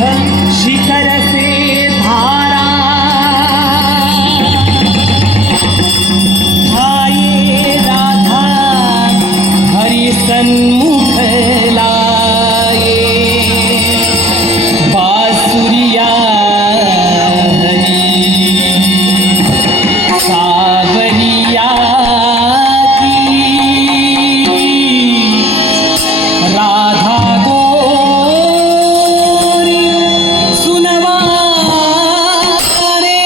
शिखर से धारा आए राधा हरि सन्मुख लाए बांसुरिया हरि सावरिया की राधा गोरी सुनवा रे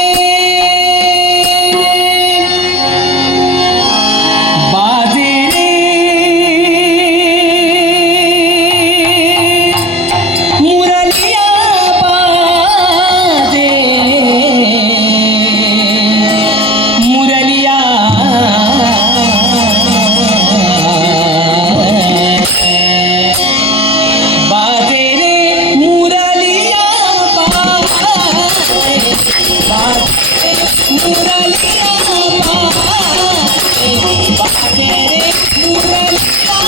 बाजे रे मुरलिया बाजे मुरलिया बाजे रे मुरलिया बाजे बाजे मुरलिया बाजे बाजे रे मुरलिया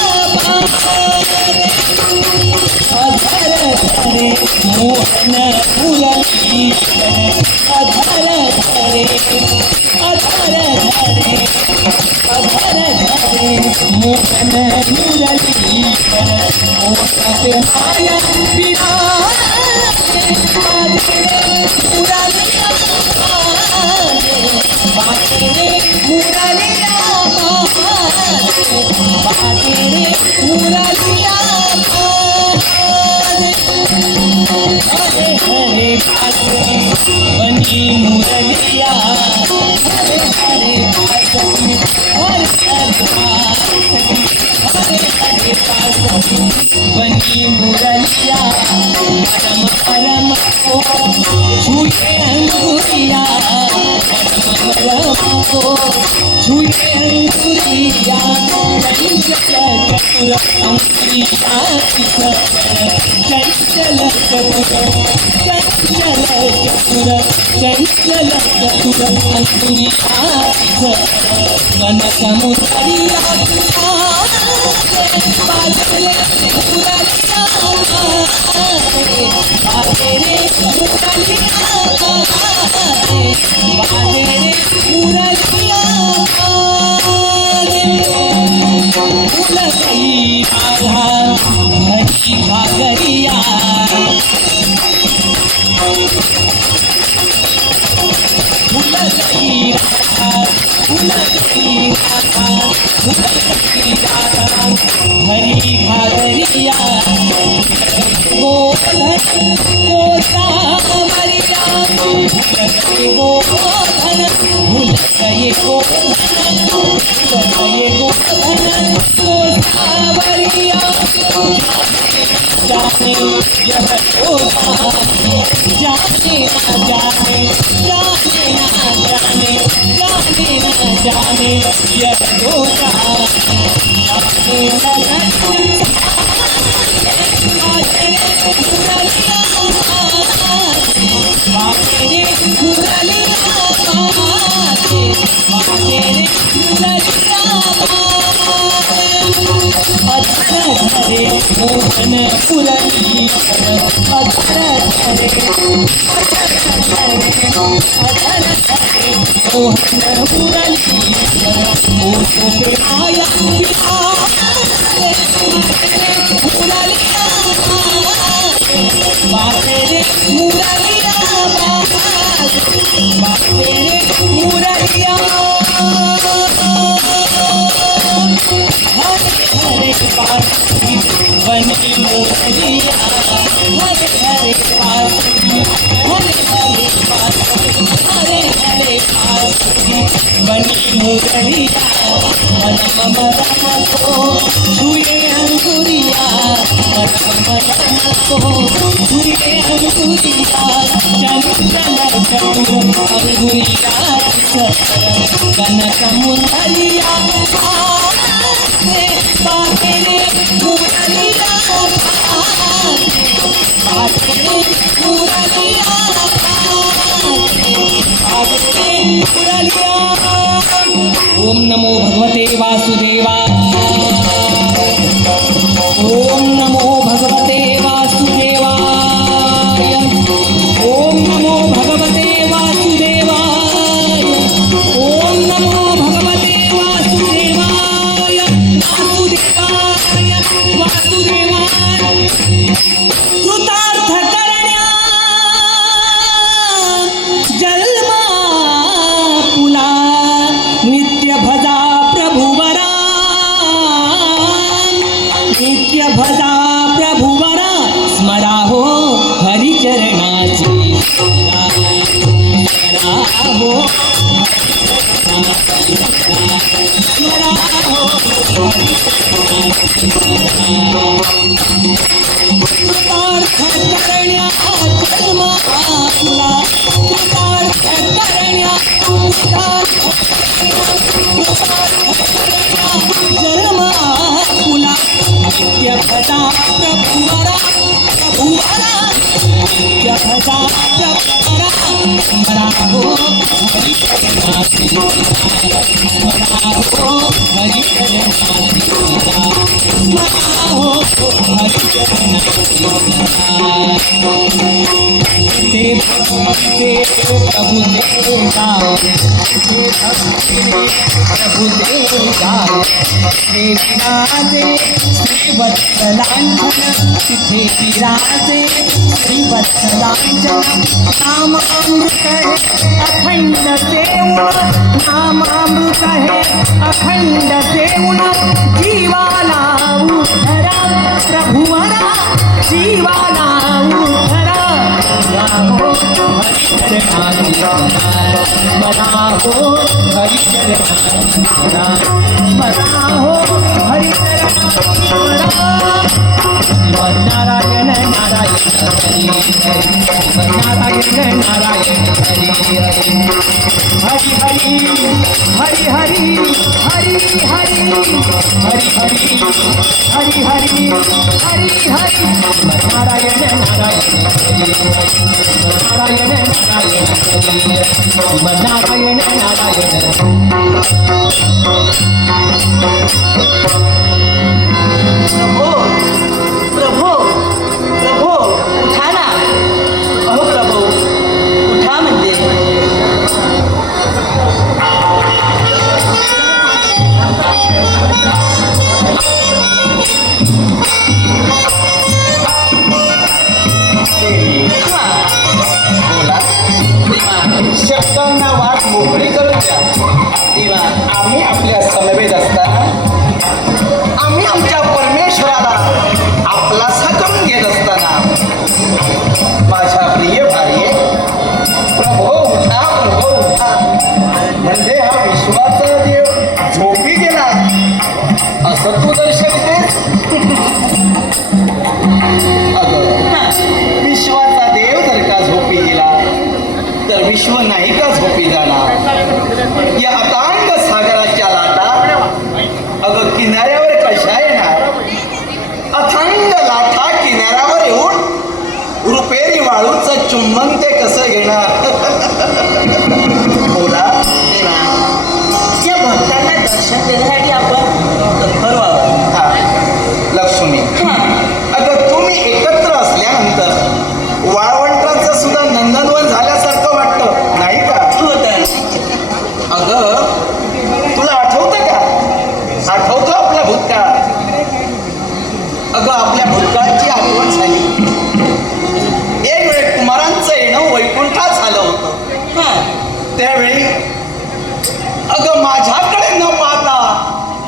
बाजे अधर धरे मोहन मुरली अधर धरे अधर धरे अधर धरे मोहन मुरली मोहन माया विराजे मुरलिया बाजे रे मुरलिया बाजे रे मुरलिया हरे हरे बाजे बनी मुरलिया हरे हरे बाजे हरे हरे हरे बाजे बनी मुरलिया परम परम को छूटे अंगुरिया परम परम को छूटे अंगुरिया चंचल चतुर अंगुरिया चंचल चतुर चंचल चतुर चंचल चतुर अंगुरिया कनक मुरलिया बाजे मुरलिया बाजे रे मुरलिया बाजे रे मुरलिया फूल गई राधा हरी घाघरिया फूल गई राधा फूल गई राधा फूल गई राधा हरी घाघरिया गोधन को सावरिया भूल गए गोधन भूल गए गोधन भूल गए गोधन को सावरिया जाने यह होगा जाने ना जाने जाने ना जाने जाने ना जाने यह होगा जाने ना बाजे रे मुरलिया बाजे रे मुरलिया बाजे रे मुरलिया अधर धरे मोहन मुरली अधर धरे अधर धरे मोहन मुरली मोह पे आया मुरलिया बाजे रे मुरलिया बाजे रे मुरलिया हरे हरे बांसुरी बनी मुरलिया हरे हरे बांसुरी हरे हरे बांसुरी हरे हरे बांसुरी बनी मुरलिया मनम मरम को छुए अंगुरिया मनम मरम को छुए अंगुरिया चंचल चतुर अंगुरिया कनक मुरलिया बाजे रे मुरलिया बाजे रे मुरलिया बाजे रे मुरलिया। ओम नमो भगवते वासुदेवाय। ओम नमो भगवते वासुदेवाय। स्मरा हो कृतार्थ करण्या जन्म आपला कृतार्थ करण्या जन्म आपुला नित्य भजा प्रभुवरा प्रभुवरा नित्य भजा प्रभुवरा स्मरा हो हरिचरणाची स्मरा हो हरिचरणाची स्मरा हो हरिचरणाची भक्तीचे प्रभु देवा प्रभु देवा तिथे विराजे श्रीवत्सलांचन तिथे विराजे श्रीवत्सलांचन नामामृत है अखंड सेवन नामामृत है अखंड सेवन जीवाला उद्धरा प्रभुवरा जीवाला उद्धरा हो हरिचरणाची स्मरा हो हरिचरणाची स्मरा हो हरिचरणाची नारायण नारायण हरी नारायण नारायण हरी हरि हरि हरि हरि हरि हरि हरि हरि हरि हरि हरि नारायण नारायण हरि नारायण नारायण हरि नारायण नारायण प्रभो प्रभो प्रभो उठा ना अहो प्रभो उठा म्हणजे शब्दांना वाट मोकळी करून द्या तेव्हा आम्ही आपल्या समवेत असताना आम्ही आमच्या परमेश्वराला आपला करून घेत असताना माझ्या प्रिय भार्ये प्रभो उठा प्रभो उठा म्हणजे हा विश्वाचा देव झोपी गेला असं तू दर्शवतेस अगं विश्वाचा देव जर का झोपी गेला तर विश्व नाही का झोपी जाणार या अतांग सागराच्या लाटा अगं किनाऱ्यावर कशा येणार अथांग लाटा किनाऱ्यावर येऊन रुपेरी वाळूचं चुंबन ते कसं घेणार बोला या भक्तांना दर्शन देण्यासाठी आपण तत्पर व्हावं हा लक्ष्मी अगं तुम्ही एकत्र असल्यानंतर वाळवंटाचं सुद्धा नंदनवन झाल्यासारखं वाटतं नाही का हो तर अगं तुला आठवतं का आठवतो आपला भूतकाळ अगं आपल्या भूतकाळाची आठवण झाली एक वेळ कुमारांचं येणं वैकुंठात झालं होतं त्यावेळी अगं माझ्याकडे न पाहता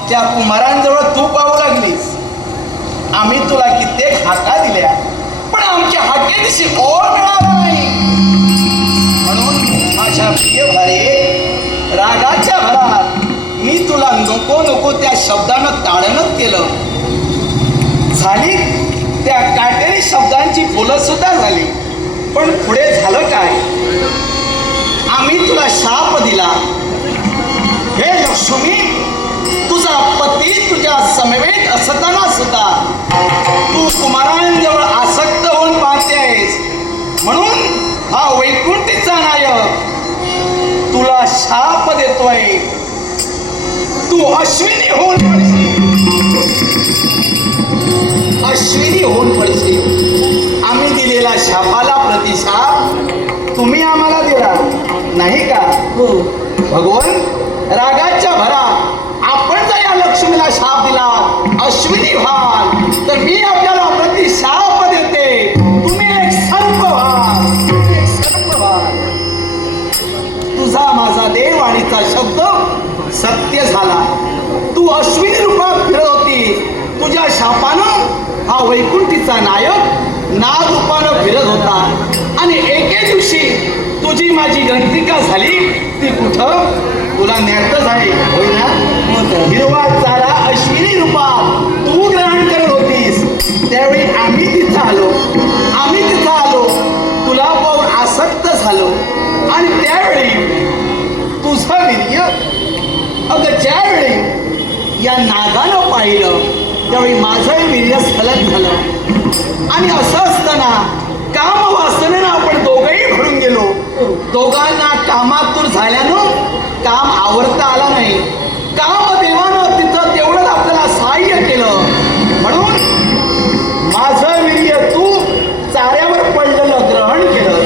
त्या कुमारांजवळ तू पाहू लागलीस आम्ही तुला कित्येक हाका दिल्या पण आमच्या हाकेदिशी ओढ मिळाला नाही म्हणून माझ्या प्रिय भारे रागाच्या भरात मी तुला नको नको त्या शब्दानं ताडणच केलं झाली त्या काटेरी शब्दांची फुलं सुद्धा झाली पण पुढे झालं काय आम्ही तुला शाप दिला हे लक्ष्मी तुझा पती तुझ्या समवेत असताना सुद्धा तू कुमारांजवळ आसक्त होऊन पाहते आहेस म्हणून हा वैकुंठीचा नायक तुला शाप देतोय तू अश्विनी होऊन पडशील अश्विनी होऊन पडशील आम्ही दिलेला शापाला प्रतिशाप तुम्ही आम्हाला दिला नाही का हो भगवान रागाच्या भरात आपण जर या लक्ष्मीला शाप दिला अश्विनी व्हाल तर मी आपल्याला प्रतिशाप देते तुम्ही एक सर्प व्हाल तुझा माझा देववाणीचा शब्द सत्य झाला तू अश्विनी रूपात फिरत होती तुझ्या शापानं हा वैकुंठीचा नायक नाग रूपानं फिरत होता आणि एके दिवशी तुझी माझी गंतिका झाली ती कुठं तुला ज्ञातच आहे होय ना? हो तर. हिरवा चारा अश्विनी रूपात तू ग्रहण करत होतीस त्यावेळी आम्ही तिथं आलो तुला पाहून आसक्त झालो आणि त्यावेळी तुझं वीर्य अगं ज्यावेळी या नागानं पाहिलं त्यावेळी माझंही वीर्य स्खलन झालं आणि असं असताना काम वासनेनं आपण दोघंही भरून गेलो. दोघांना कामातूर झाल्यानं काम आवरता आला नाही. कामदेवानं तिथं तेवढंच आपल्याला सहाय्य केलं म्हणून माझं वीर्य तू चाऱ्यावर पडलेलं ग्रहण केलं.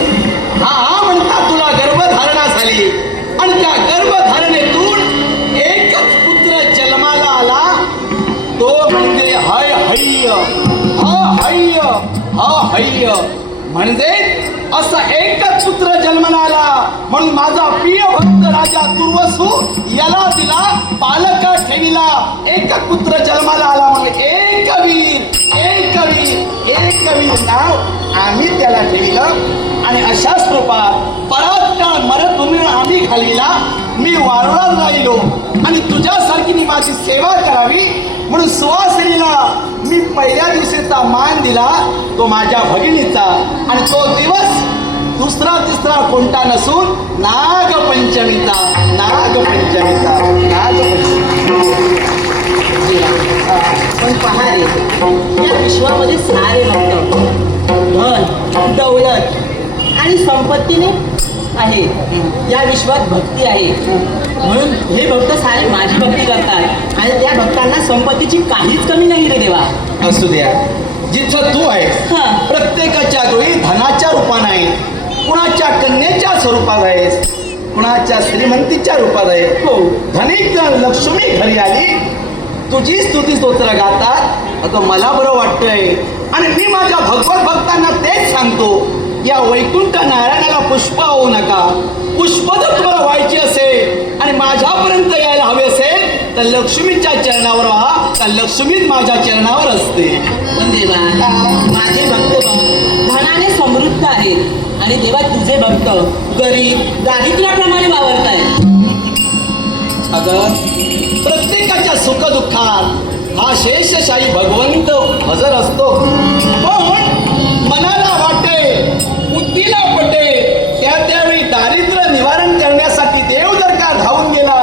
हा म्हणता तुला गर्भधारणा झाली आणि त्या गर्भधारणेतून एकच पुत्र जन्माला आला तो म्हणजे हय्य म्हणजे असा एकच पुत्र जन्माला आला म्हणून माझा प्रिय भक्त राजा दुर्वसू याला दिला पालका ठेवीला. एकच पुत्र जन्माला आला म्हणून एक कवीर नाव आम्ही त्याला ठेविलं आणि अशा स्वरूपात परत काळ मरतभूमीवर आम्ही घालविला. मी वारुळात राहिलो आणि तुझ्यासारखी मी माझी सेवा करावी म्हणून सुवासिनीला मी पहिल्या दिवशीचा मान दिला तो माझ्या भगिनीचा आणि तो दिवस दुसरा तिसरा कोणता नसून नागपंचमीचा. पण पहा रे, या विश्वामध्ये सारे भक्त धन दौलत आणि संपत्तीने आहे. या विश्वात भक्ती आहे म्हणून हे भक्त सारे माझी भक्ती करतात आणि त्या भक्तांना संपत्तीची काहीच कमी नाही रे देवा. असू द्या जिथं तू आहेस हा. प्रत्येकाच्या डोळी धनाच्या रूपात आहे, कुणाच्या कन्येच्या स्वरूपात आहेस, कुणाच्या श्रीमंतीच्या रूपात आहे. हो. धनिक जण लक्ष्मी घरी आली तुझी स्तुती स्तोत्र गातात आता मला बरं वाटतंय आणि मी माझ्या भगवत भक्तांना तेच सांगतो या वैकुंठ नारायणाला पुष्प होऊ नका. पुष्प जर तुम्हाला व्हायची असेल आणि माझ्यापर्यंत यायला हवे असेल तर लक्ष्मीच्या चरणावर व्हा, तर लक्ष्मीच माझ्या चरणावर असते. पण देवा माझे भक्त धनाने समृद्ध आहेत आणि देवा तुझे भक्त गरीब दारिद्र्याप्रमाणे वावरत आहेत. अगं प्रत्येकाच्या सुखदुःखात हा शेषशाही भगवंत हजर असतो. पण मनाला वाटे बुद्धीला पटे त्यावेळी दारिद्र्य निवारण करण्यासाठी देव जर का धावून गेला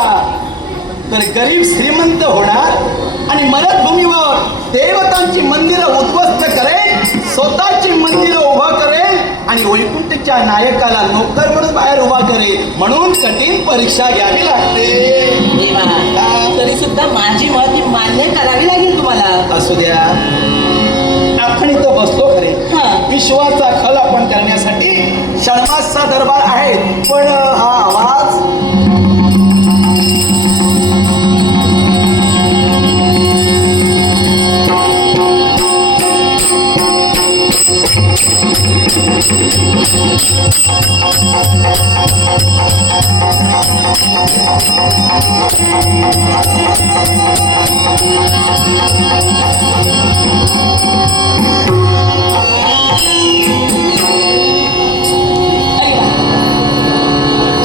तर गरीब श्रीमंत होणार आणि मरतभूमीवर देवतांची मंदिरं उद्ध्वस्त करेल, स्वतःची मंदिरं उभा करेल आणि वैकुंठच्या नायकाला नोकर म्हणून बाहेर उभा करेल. म्हणून कठीण परीक्षा घ्यावी लागते. देवा तरी सुद्धा माझी मत ही मान्य करावी लागेल तुम्हाला. असू द्या आपण इथं बसलो खरे हा. विश्वाचा खल आपण करण्यासाठी षण्मासचा दरबार आहे पण हा आवाज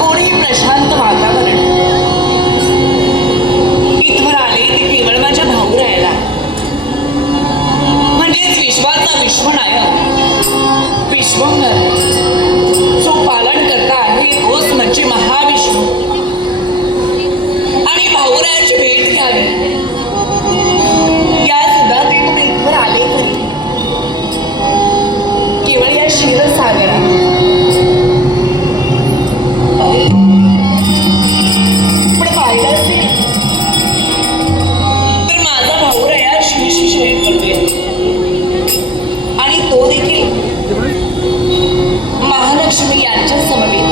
कोणी प्रशांत वातावरण इथवर आले ते केवळ माझ्या भाऊ राहायला म्हणजेच विश्वाचा विश्वनायक विश्वंभर जो पालन करता आहे तोच म्हणजे महाविष्णू आणि भाऊरायाची भेट घ्यावी या सुद्धा ते तुम्ही इथवर आले तरी केवळ या क्षीरसागरात पण पाहिलं असेल तर माझा भाऊराया शिवशी शहीद करतोय आणि तो देखील महालक्ष्मी यांच्या समवेत.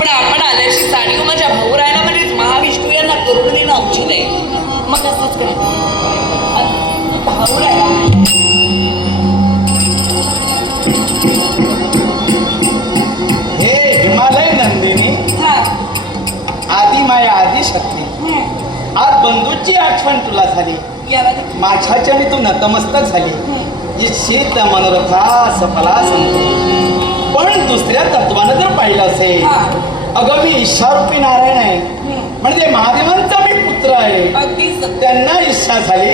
पण आपण आल्याची जाणीव माझ्या भाऊरायाला म्हणजेच महाविष्णू यांना करून देणं आमची नाही. मग असंच करायचं भाऊराया हे हिमालय नंदिनी हा आदी माया आदी शक्ती आज बंधूची आठवण तुला झाली याला माझ्याच्या मी तू नतमस्तक झाली. ही शीत मनोरथा सफला संतो पण पण दुसऱ्या तत्वानं जर पाहिलं असेल, हा. अगं मी ईशारूपी नारायण आहे, म्हणजे महादेवांचा मी पुत्र आहे. अगदी सत्य. त्यांना इच्छा झाली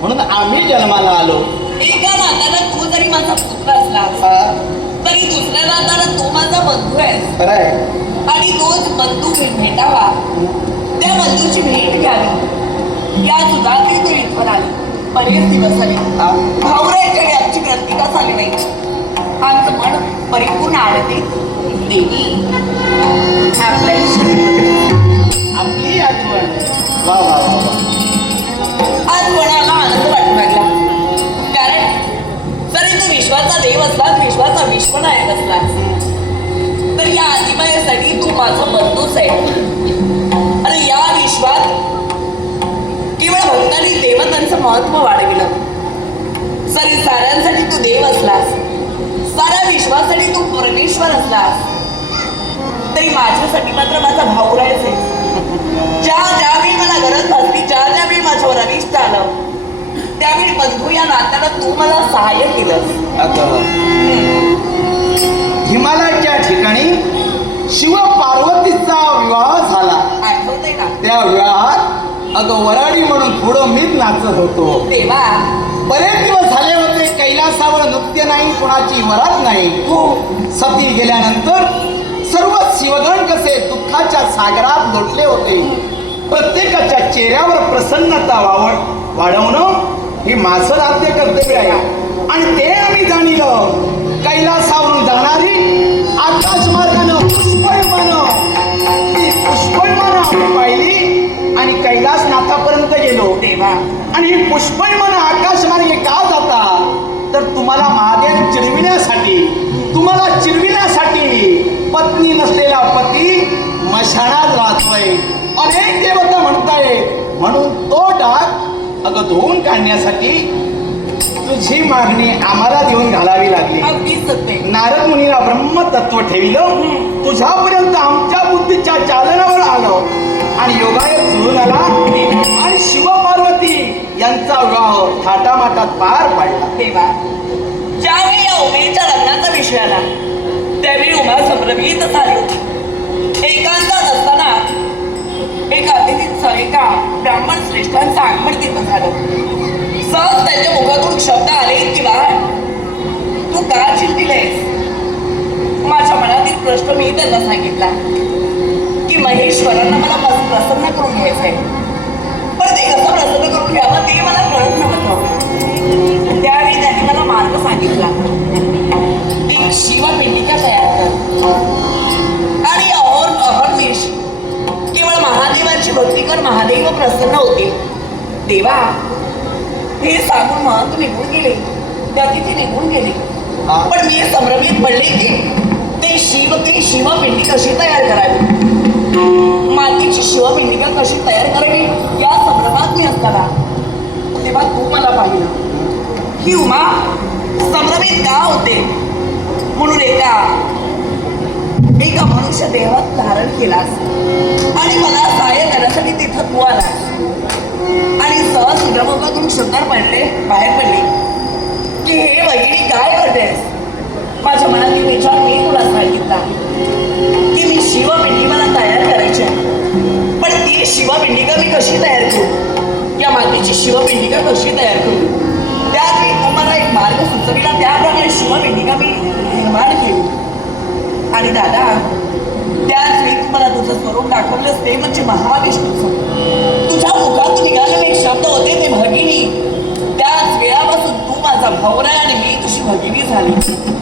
म्हणून आम्ही जन्माला आलो. एका नात्यानं तू जरी माझा पुत्र असलास हा, तरी दुसऱ्या नात्यानं तू माझा बंधू आहेस खरं आहे. आणि तोच बंधू भेटावा, त्या बंधूची भेट घ्यावी या सुधारती तू इथवर आली. बरेच दिवस झाले हा. भाऊरायाकडे आमची क्रांती का झाली नाही. आमचं मन परिपूर्ण आळते देवी आपल्याशी आपली आठवण. वा वा वा वा. आज कोणाला आनंद वाटू लागला. कारण जरी तू विश्वाचा देव असलास, विश्वाचा विश्वनायक असलास, तर या आदिमायासाठी तू माझा बंधूच आहे. आणि या विश्वात केवळ भक्तांनी देवतांचं महत्व वाढविलं. जरी साऱ्यांसाठी तू देव असलास, साऱ्या विश्वासाठी तू परमेश्वर असलास, तरी माझ्यासाठी मात्र माझा भाऊरायच आहे. ज्या ज्यावेळी मला गरज भासली, ज्या ज्यावेळी माझ्यावर अनिष्ट आलं, त्यावेळी बंधू या नात्यानं तू मला सहाय्य केलं. अगं, हिमालयाच्या ठिकाणी शिव पार्वतीचा विवाह झाला. आठवतंय ना त्या विवाहात अगं वराडी म्हणून पुढं मीच नाचत होतो. तेव्हा बरेच दिवस झाले होते कैलासावर नृत्य नाही, कोणाची वरात नाही. हो सती गेल्यानंतर सर्व शिवगण कसे दुःखाच्या सागरात लोटले होते. प्रत्येकाच्या चेहऱ्यावर प्रसन्नता वाढवणं हे माझं आद्य कर्तव्य आहे. आणि ते आम्ही जाणिलं. कैलासावरून जाणारी आकाश मार्गानं पुष्पविमानं, ती पुष्पविमानं आम्ही पाहिली आणि कैलासनाथापर्यंत गेलो. तेव्हा आणि ही पुष्पविमानं आकाशमार्गे का जाता, तर तुम्हाला महादेव चिडविण्यासाठी, तुम्हाला चिडविण्यासाठी पत्नी नसलेला पती मशानात राहतोय. अनेक देवता म्हणताय, म्हणून तो डाग अगं धुवून काढण्यासाठी तुझी मागणी आम्हाला देऊन घालावी लागली. अगदी सत्य. नारद मुनीला ब्रह्मतत्व ठेविलं, तुझ्यापर्यंत आमच्या बुद्धीच्या चालनावर आलो आणि योगायोग जुळून आला आणि शिव पार्वती यांचा विवाह थाटामाटात पार पडला. तेव्हा ज्यावेळी या उमेच्या लग्नाचा विषय आला, त्यावेळी उमा संभ्रमित झाली होती. एकांतात असताना एका अतिथीचं एका ब्राह्मण श्रेष्ठांचं आगमन तिथं झालं. सहज त्याच्या मुखातून शब्द आले की बाळ, तू का चिंतिलेस? माझ्या मनातील प्रश्न मी त्यांना सांगितला की महेश्वरांना मला प्रसन्न करून घ्यायचंय, पण ते कसं प्रसन्न करून घ्यावं ते मला कळत नव्हतं. त्यावेळी त्यांनी मला मार्ग सांगितला. एक शिवपिंडिका तयार कर आणि अहर्निश केवळ महादेवाची भक्ती कर, महादेव प्रसन्न होतील. देवा हे सांगून महंत निघून गेले, त्या तिथे निघून गेले. पण मी संभ्रमित पडले की ते शिवपिंडी कशी तयार करावी, मातीची शिवपिंडिका कशी तयार करावी या संभ्रमात मी असताना तेव्हा तू मला पाहिलं. ही उमा संभ्रमित का होते म्हणून एका मनुष्य देहात धारण केलास आणि मला सहाय्य करण्यासाठी तिथं तू आलास. आणि सहज सुद्रमुखातून शब्दार बाहेर पडले की हे वहिनी काय करतेस? माझ्या मनातील विचार मी तुला सांगितला की मी शिवपिंडी मला तयार करायची आहे, पण ती शिवपिंडिका मी कशी तयार करू, या मातीची शिवपिंडिका कशी तयार करू? त्यात मी तुम्हाला एक मार्ग सुचविला, त्याप्रमाणे शिवपिंडिका मी निर्माण केली. आणि दादा त्याच वेळी तुम्हाला तुझं स्वरूप दाखवलंच ते म्हणजे महाविष्णूचं. तुझ्या मुखात निघालेले एक शब्द होते ते भगिनी. त्याच वेळापासून तू माझा भाऊराय आणि मी तुझी भगिनी झाली.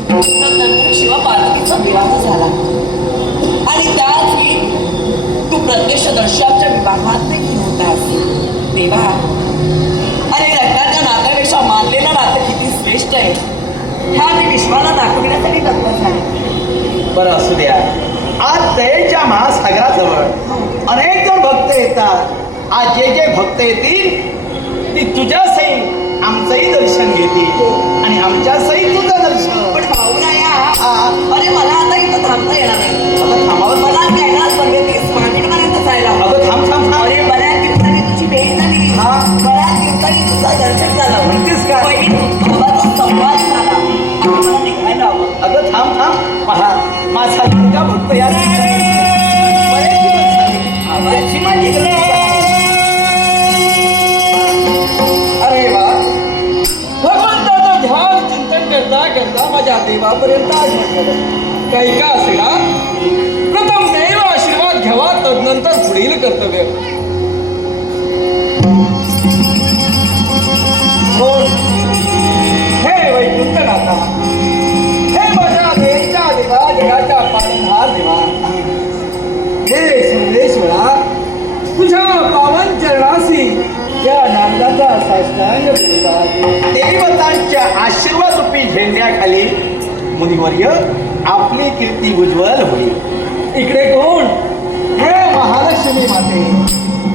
तर नंतर शिव पार्वतीचा विवाह झाला आणि त्याच वेळी तू प्रत्यक्ष दर्शनाच्या विवाहात देखील होतास. देवा अरे रक्ताच्या नात्यापेक्षा मानलेलं नातं किती श्रेष्ठ आहे ह्या मी विश्वाला दाखवण्यासाठी लग्न झाले. बरं असू द्या. आज दयेच्या महासागराजवळ अनेक जण भक्त येतात. आज जे जे भक्त येतील ती तुझ्या सहित आमचंही दर्शन घेतील आणि आमच्या सहित तुझं दर्शन. पण भाऊराया अरे मला आता इथं थांबता येणार नाही. आता थांबावं. मला कैलास पर्वतीस स्वामींपर्यंत जायला हवं. अगं थांब थांब थांब. अरे बऱ्याच दिवसांनी तुझी भेट झाली, बऱ्याच दिवसांनी तुझं दर्शन झालं. म्हणतेस काय? बाबाचा संवाद झाला. आता मला निघायला हवं. अगं थांब थांब पहा माझा मुलगा बघतो या बरेच दिवस झाले. आवाजची माझी गरज आहे. अरे वा, भगवंताचं ध्यान चिंतन करता करता माझ्या देवापर्यंत आज म्हटलं काही का असेना. प्रथम देव आशीर्वाद घ्यावा, तदनंतर पुढील कर्तव्य. हे वैकुंठनाथा, हे माझ्या देवीच्या देवा, जगाच्या पालनहार देवा, हे सर्वेश्वरा, तुझ्या पावन चरणासी या नारदाचा साष्टांग प्रणिपात. देवतांच्या आशीर्वाद रूपी झेंड्याखाली मुनिवर्य आपली कीर्ती उज्ज्वल होईल. इकडे कोण? हे महालक्ष्मी माते,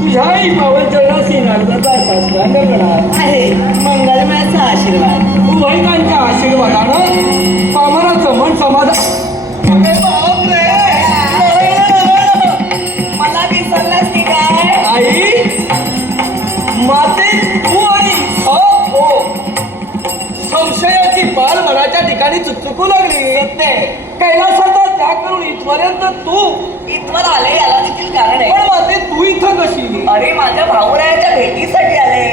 तुझ्याही पावन चरणासी नारदाचा साष्टांग प्रणाम. आहे मंगलमयाचा आशीर्वाद. उभयतांच्या आशीर्वादानं पामराचं मन समाधान. अरे बापरे! मला विसरलास की काय? आई, माते तू आणि हो, संशयाची पाल मनाच्या ठिकाणी चुकचुकू लागली. कैलासाचा त्याग करून इथपर्यंत तू, इथवर आले याला देखील कारण आहे. पण माते तू इथं कशी? अरे माझ्या भाऊरायाच्या भेटीसाठी आले.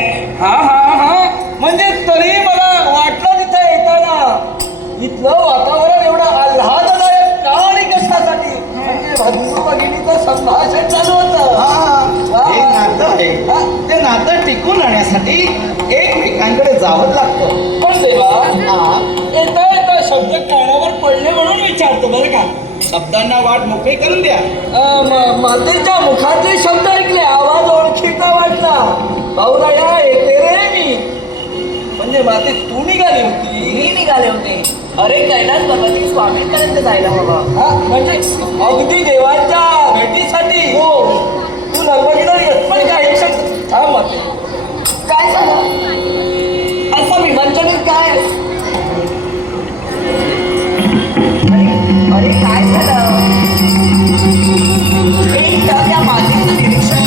हा हा हा, म्हणजे तरी मला वाटलं तिथं येताना इथलं वातावरण एवढं आल्हाददायक का आणि कशासाठी? म्हणजे बंधू भगिनीचं संभाषण चालू होतं. हे नातं आहे. ते नातं टिकून राहण्यासाठी एकमेकांकडे जावं लागतं. पण देवा, येता येता शब्द कानावर पडले म्हणून विचारतो बरं का. शब्दांना वाट मोकळी करून द्या. मातेच्या मुखातले शब्द ऐकले, आवाज ओळखीचा वाटला. भाऊराया येते रे मी. म्हणजे माते तू निघाली होती? मी निघाले होते. अरे कैलास भगवती स्वामींपर्यंत जायला हवं. हा, म्हणजे अगदी देवाच्या भेटीसाठी. हो, तू लगबगीनं येत पण काय शब्द. हा माते, काय झालं? असं विमंचनित काय? अरे काय झालं? एक तर त्या मातीचं निरीक्षण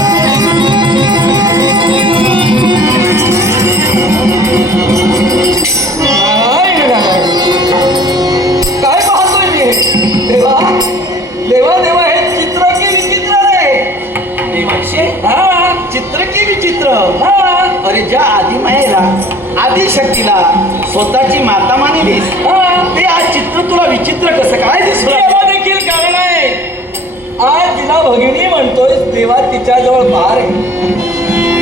काय पाहतोय मी हे? देवा देवा देवा, हे चित्र की विचित्र रे. देवाचे हा, चित्र की विचित्र. हा, अरे ज्या आदिमायेला आदिशक्तीला स्वतःची माता मानिलीस, हा. ते आज चित्र तुला विचित्र कसं काय दिसलं? याला देखील कारण आहे. आज जिला भगिनी म्हणतोय, देवा तिच्याजवळ बार आहे.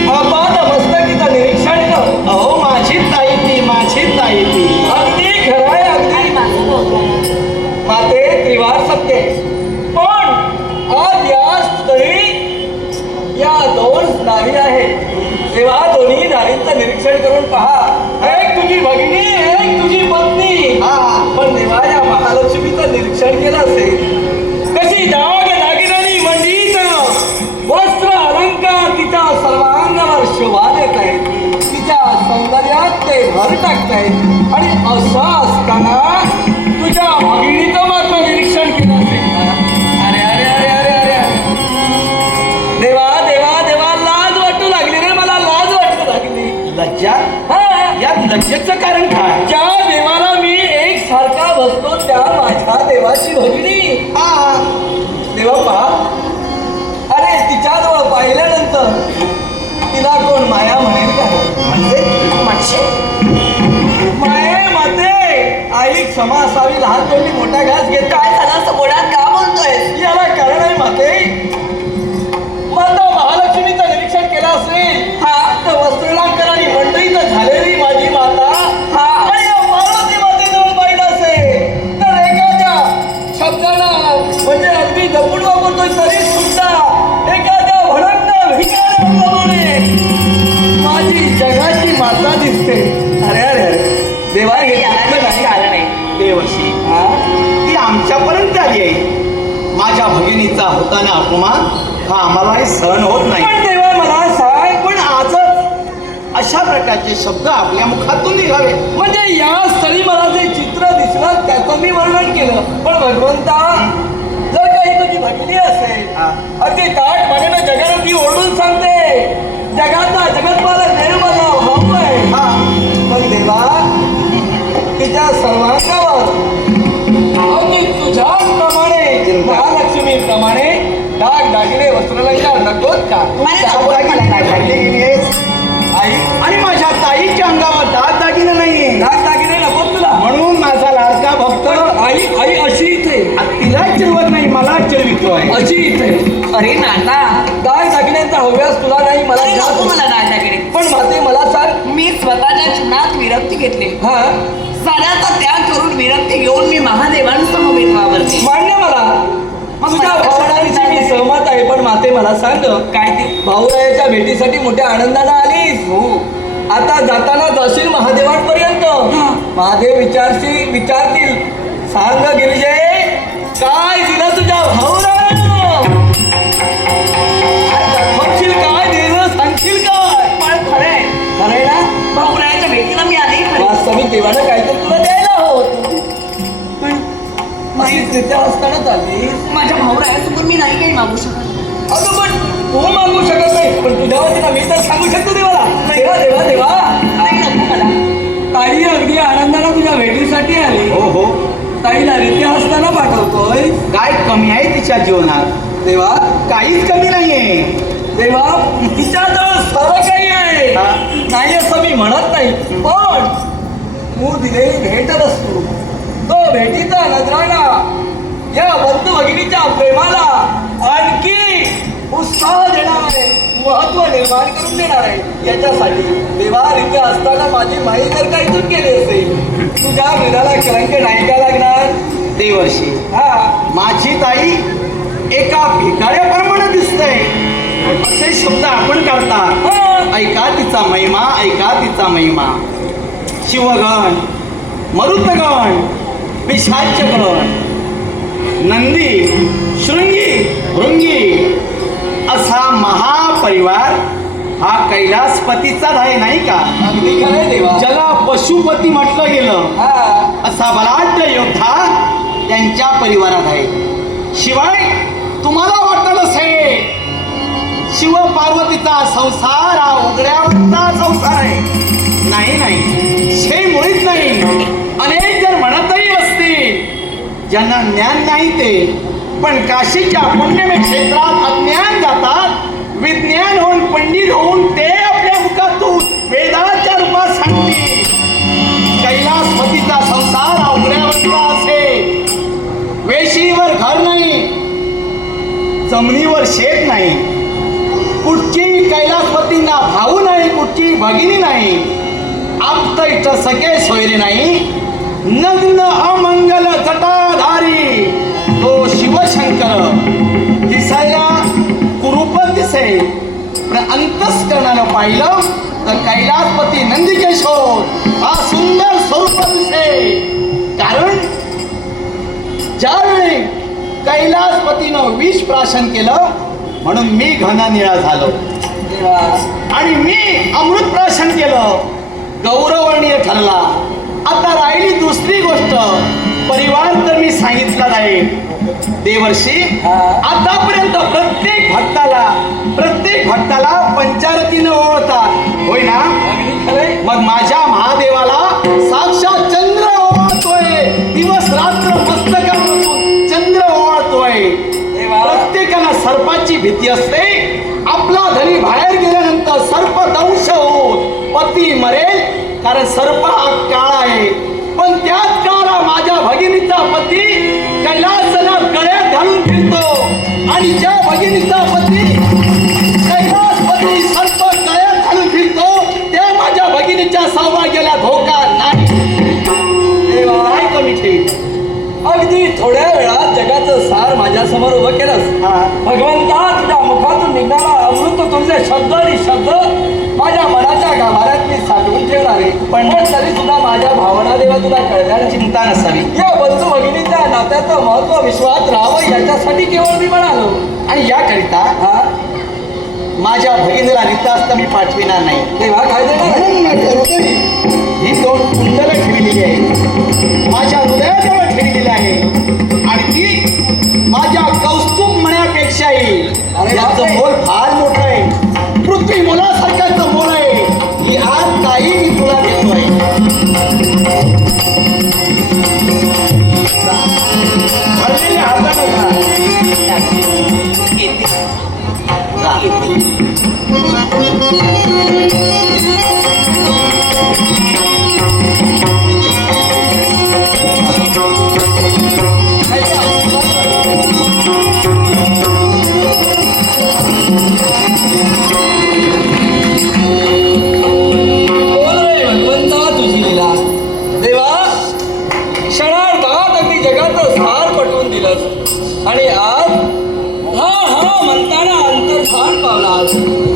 आपात मस्तकीचं निरीक्षण कर. अहो माझी ताई ती, माझी ताई ती. अगदी खरं आहे, अगदी. आणि माझं होतं. माते त्रिवार सत्य आहे. पण आज या स्थळी या दोन नारी आहेत. तेव्हा दोन्ही नारींचं निरीक्षण करून पहा. एक तुझी भगिनी, एक तुझी पत्नी. पण देवा, या महालक्ष्मीचं निरीक्षण केलं असेल, कशी दाग दागिन्यांनी मंडित वस्त्र अलंकार तिच्या सर्वांगावर शोभा देत आहेत. तिच्या सौंदर्यात ते भर टाकतायत. आणि असं असताना तुझ्या भगिनीचं मात्र निरीक्षण केलं असेल. अरे अरे अरे अरे अरे, देवा देवा देवा, लाज वाटू लागली रे मला, लाज वाटू लागली. लज्जा? हा, यात लज्जेचं कारण काय? ज्या देवाला मी एक सारखा बसतो त्या माझ्या देवाची भगिनी. देवा पहा, अरे तिच्याजवळ पाहिल्यानंतर तिला कोण माया म्हणेल का? म्हणजे माये माते, आई क्षमा असावी, लहान तोंडी मोठा घास घेत. काय झालं? असं गोडात का बोलतोय? याला कारण आहे माते. माता महालक्ष्मीचं निरीक्षण केलं असेल, हा तर वस्त्रालंकाराने मंडळीत झालेली माझी माता, हा आणि या पार्वती मातेजवळ पाहिलं असेल तर एखाद्या शब्दाला म्हणजे अगदी जपून वापरतोय तरी सुद्धा एखाद्या भडकत्या भिकाऱ्याप्रमाणे माझी जगाची माता दिसते. अरे अरे अरे देवा, हे याला चुकलं नाही. कारण आहे. देवशी हा? ती आमच्यापर्यंत आली आहे. माझ्या भगिनीचा होताना अपमान हा आम्हालाही सहन होत नाही. पण देवा मला सांग, पण आजच अशा प्रकारचे शब्द आपल्या मुखातून निघावे. म्हणजे या स्थळी मला जे चित्र दिसलं त्याचं मी वर्णन केलं. पण भगवंता, जर काही तुझी भगिनी असेल, अगदी ताट मानेनं जगाला ती ओरडून सांगते, जगाचा जगतपालक देव माझा भाऊ आहे. पण देवा, तिच्या सर्वांगावर दागदागिने काय घातले गेलेस? आई आणि माझ्या ताईच्या अंगावर दागदागिने नाहीये दागिने नको तुला. म्हणून माझा लाडका भक्त आई आई अशी इथे तिला चिरवत नाही मला चिरवितोय. अशी इथे अरे नाता दागिन्यांचा हव्यास तुला नाही मला अरे नको जास्त. मला दागिने. पण माते मला सांग. मी स्वतःच्या जीवनात विरक्ती घेतली. हा साऱ्याचा त्याग करून विरक्ती घेऊन मी महादेवांसमवेत वावरते. मान्य मला तुझ्या भावनांची मी सहमत आहे. पण माते मला सांग, काय ते? भाऊरायाच्या भेटीसाठी मोठ्या आनंदाने आलीस. हो. आता जाताना जाशील महादेवांपर्यंत. महादेव विचारतील सांग गिरिजय काय दिलं तुझ्या भाऊरायानं? म्हणशील काय दिलं सांगशील काय? पण खरंय खरंय ना? भाऊरायाच्या भेटीला मी आली खरी. वास्तविक देवानं काहीतरी तुला द्यायला होत. पण माहीत असताना चाललीस. माझ्या भाऊरायासमोर मी नाही काही मागू शकत. अगं पण तू मागू शकत नाही. पण तुझ्या वतीनं मी तर सांगू शकतो देवाला. देवा देवा देवा नाही नको मला. ताई अगदी आनंदाने तुझ्या भेटीसाठी आली. हो हो ताईला रीती असताना पाठवतोय. काय कमी आहे तिच्या जीवनात? देवा काहीच कमी नाहीये. देवा तिच्याजवळ सर्व काही आहे. हा. नाही असं मी म्हणत नाही. पण तू दिलेली भेटच असतो. तो भेटीचा नजराणा या बंधू भगिनीच्या प्रेमाला आणखी उत्साह देणार आहे, महत्व निर्माण करून देणार आहे. याच्यासाठी देवा रीती असताना माझी माई जर काही चूक केली असेल तुझ्या विधाला कलंक नाही का लागणार? देवर्षी हा माझी ताई एका भिकाऱ्याप्रमाणे दिसतंय असे शब्द आपण काढता. हा. ऐका तिचा महिमा, ऐका तिचा महिमा. शिवगण, मरुतगण, पिशाचगण, नंदी, शृंगी, भृंगी असा महापरिवार हा कैलासपतीचाच आहे नाही का? अगदी खरंय देवा. ज्याला पशुपती म्हटलं गेलं हा असा बलाढ्य योद्धा त्यांच्या परिवारात आहे. शिवाय तुम्हाला वाटत असेल शिव पार्वतीचा संसार हा उघड्यावरचा संसार आहे. नाही नाही हे मुळीच नाही. अनेक जर म्हणतही असतील ज्यांना ज्ञान नाही ते पण काशीच्या पुण्यमय क्षेत्रात अज्ञान जातात. विज्ञान होऊन पंडित होऊन ते आपल्या मुखातून वेदाच्या रूपात सांगतील कैलासपतीचा संसार हा उघड्यावरचा असेल. वेशीवर घर नाही, जमिनीवर शेत नाही, कुठची कैलासपतींना भाऊ नाही, कुठची भगिनी नाही, आप्त इष्ट सगळे सोयरे नाही. नग्न अमंगल जटाधारी तो शिवशंकर दिसायला कुरूपच दिसे पण अंतस्करणानं पाहिलं तर कैलासपती नंदिकेश्वर हा सुंदर स्वरूप दिसे. कारण ज्यावेळी कैलासपतीनं विष प्राशन केलं म्हणून मी घननिळा झालो देवा. आणि मी अमृत प्राशन केलं गौरवणीय ठरला. आता राहिली दुसरी गोष्ट, परिवार तर मी सांगितला नाही. देवर्षी हा. आतापर्यंत प्रत्येक भक्ताला पंचारतीनं ओळखतात होय ना? अगदी खरंय. मग माझ्या महादेवाला साक्षात चंद्र ओवाळतोय. दिवस रात्र मस्तकापासून चंद्र ओवाळतोय. देवा. प्रत्येकाला सर्पाची भीती असते. आपला धनी बाहेर गेल्यानंतर सर्प दंश होऊन पती मरेल कारण सर्प हा काळा आहे. पण त्याच काळा माझ्या भगिनीचा पती कैलासला गळ्यात घालून फिरतो आणि ज्या भगिनीचा पती कैलासपती सर्प गळ्यात घालून फिरतो त्या माझ्या भगिनीच्या सौभाग्याला धोका नाही. देवा. काय कमी ठेव? अगदी थोड्या वेळात जगाचं सार माझ्या समोर उभं केलंस. हा. भगवंता तुझ्या मुखातून निघणारा अमृत तुझे शब्द आणि शब्द माझ्या मनाच्या गाभाऱ्यात मी साठवून ठेवणार आहे. पण तरी सुद्धा माझ्या भावना देवा तुला कळणार. चिंता नसावी. या बंधू भगिनीच्या नात्याचं महत्व विश्वात राहावं याच्यासाठी केवळ मी म्हणालो. आणि याकरिता हा माझ्या भगिनीला रीता असता मी पाठविणार नाही. तेव्हा काय देणार? म्हणून माझ्या हृदयात ही दोन कुंडलं ठेवलेली आहे. माझ्या हृदयाजवळ ठेवलेली आहे आणि ती माझ्या कौस्तुभ म्हणण्यापेक्षाही अरे याचं बापरे. मोल फार मोठं आहे. पृथ्वी मोलासारख्याचं मोल आहे. ही आज काही मी तुला देतोय. भरलेल्या हातानं खा. येते. जा. येते. जगाचं सार पटवून दिलंस आणि आज हा म्हणताना अंतर्धान पावलास.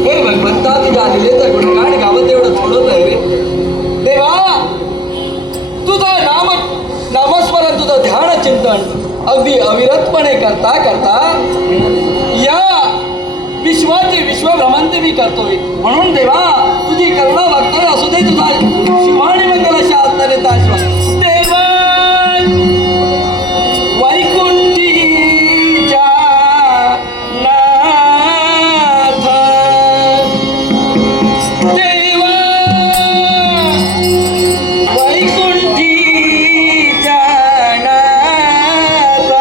हे भगवंता तुझ्या लिलेचं गुणगान गावं तेवढं थोडंच आहे रे देवा. तुझं नामस्मरण, तुझं ध्यान चिंतन अगदी अविरतपणे करता करता या विश्वाची विश्वभ्रमंती मी करतोय. म्हणून देवा तुझी करुणा वागताना असू दे. तुझा शिवाणी मंगल अशा आत्ताने ताश्वा देवा वैकुंठीच्या नाथ देवा वैकुंठीच्या नाथ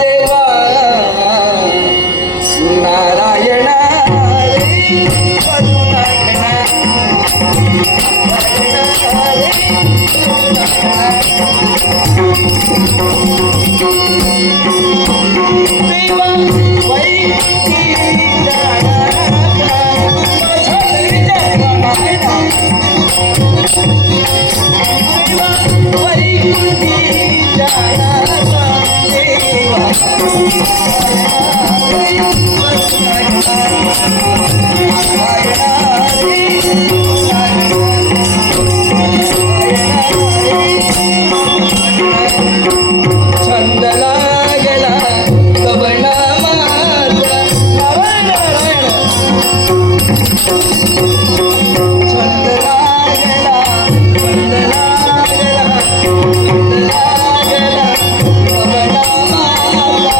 देवा नारायण रे करुणागणा देवा वैकुंठीच्या छंद लागला कवना माझा नारायण छंद लागला कवना माझा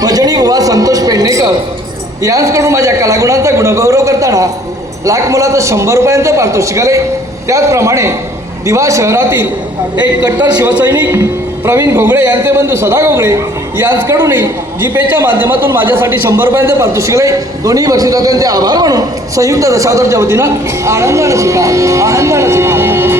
भजनी बुवा संतोष पेडणेकर यांच्याकडून माझ्या कलागुणांचा गुणगौरव करताना लाख मोलाचं 100 रुपयांचं पारितोषिक आले. त्याचप्रमाणे दिवा शहरातील एक कट्टर शिवसैनिक प्रवीण घोगळे यांचे बंधू सदा घोगळे यांच्याकडूनही जीपेच्या माध्यमातून माझ्यासाठी 100 रुपयांचे पारितोषिक आले. दोन्ही बक्षिसांचे आभार मानून संयुक्त दशावतारच्या वतीनं आनंदानं स्वीकार आनंदानं स्वीकार.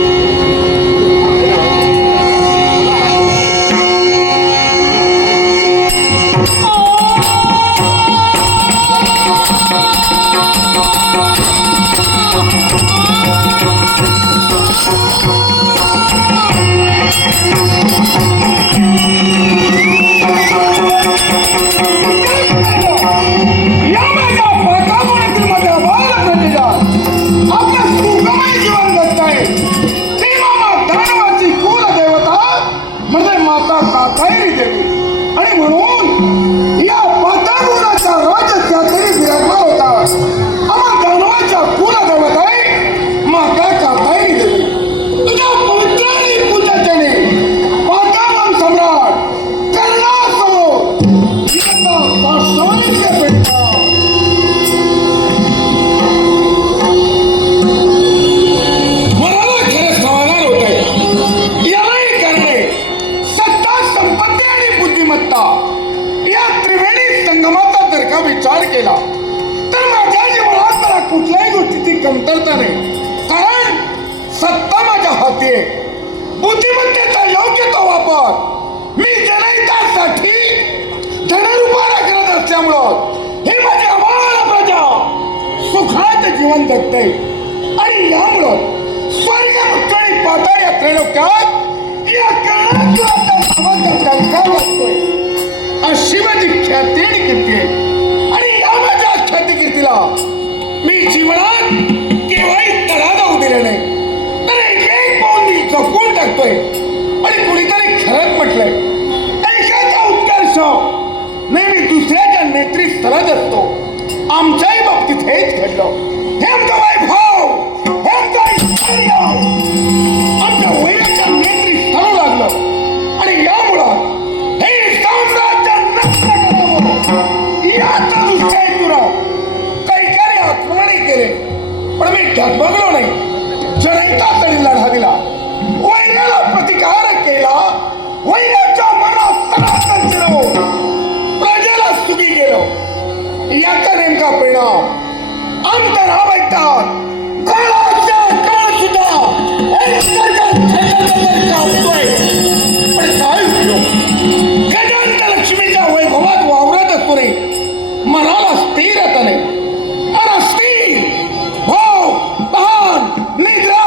कमतरता नाही. कारण सत्ता माझ्या हाती आहे. बुद्धिमत्तेचा योग्य तो वापर मी जनहितासाठी धनरूपाला करत असल्यामुळं ही माझी अमाल प्रजा सुखात जीवन जगते आणि यामुळं स्वर्ग डोक्यात या काळाचा नावाचा डंका वाजतोय. अशी माझी ख्याती आणि कीर्ती आहे. आणि या माझ्या ख्याती कीर्तीला मी जीवनात केव्हाही तडा जाऊ दिले नाही. तर एक पाऊल मी जपून टाकतोय. आणि कुणीतरी खरंच म्हटलंय, ऐकाचा उत्कर्ष नेहमी दुसऱ्याच्या नेत्री स्थळात असतो. आमच्याही बाबतीत हेच घडलं. हे आमचं वैभव, हे आमचं ऐश्वर्य आमच्या वैराच्या नेत्री स्थळू लागलं. आणि यामुळं हे साम्राज्य नष्ट करावं याचा दुसरा हेतू राव. कैकाने आक्रमणही केले, पण मी डगमगलो नाही. जनहिता तरी लढा दिला, वैराला प्रतिकार केला, वैराच्या मनात सनातन शिरवो, प्रजेला सुखी गेलो. याचा नेमका परिणाम आमच्या नाव ऐकतात. काळाच्या काळ सुद्धा पण काय उपयोग? गजांत लक्ष्मीच्या वैभवात वावरत असतो रे, मनाला स्थिरता नाही. आणि स्थिर भाव तहान निद्रा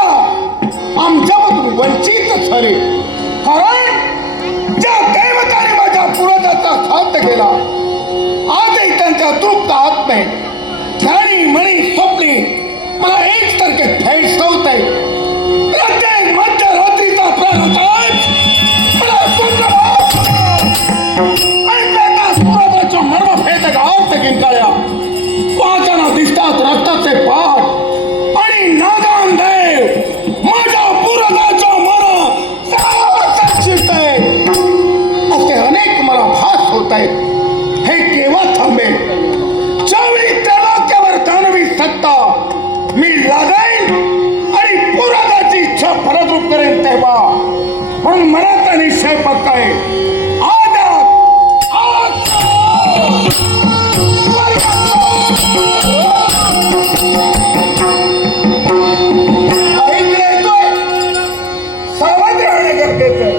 आमच्यामधून वंचित झाले. कारण ज्या दैवताने माझ्या पूर्वजाचा घात केला, आजही त्यांच्या तृप्त आत्मे ध्यानी मणी स्वप्ने मला एक सारखे भेडसावत आहेत. प्रत्येक मध्यरात्रीचा प्राणताज मला पूर्वजाच्या मर्म भेद गावात किंकाळ्या वाचना दिसतात रक्ताचे पाठ. आणि नागान देव माझ्या पूर्वजाच्या मन शिरतय असे अनेक मला भास होत आहेत. हे केव्हा थांबेल? ज्यावेळी त्रैलोक्यावर दानवी सत्ता मी लादेन आणि पुराणाची इच्छा फलद्रूप करेन तेव्हा. म्हणून मनाचा निश्चय पक्का आहे. सावध राहणे गरजेचं आहे.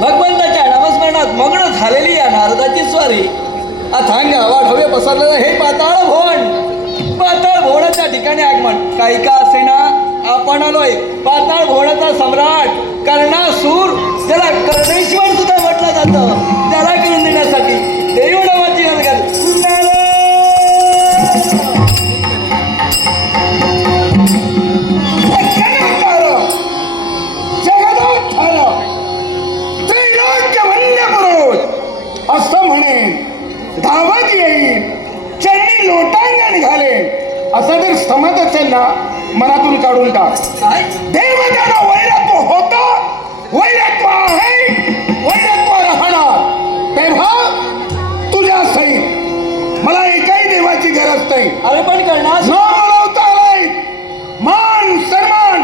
भगवंताच्या नामस्मरणात मग्न झालेली या नारदाची स्वारी अथांग आवाढव्य पसरलेलं हे पाताळ भोवनाच्या ठिकाणी आगमन. काही का असेना आपण आलोय पाताळ भोवनाचा सम्राट कर्णासूर, ज्याला कर्णेश्वर सुद्धा म्हटलं जातं, त्याला करून देण्यासाठी देव नावाची गलगल. असं म्हणेन, धावत येईल, चरणी लोटांगण घालेन, असं जर समज असेल ना मनातून काढून टाक. काय देवताला वैरत्व होतं, वैरत्व आहे, वैरत्व राहणार. तेव्हा तुझ्या सहित मला एकाही देवाची गरज नाही. अरे पण कर्णा न बोलवता आलाय, मान सन्मान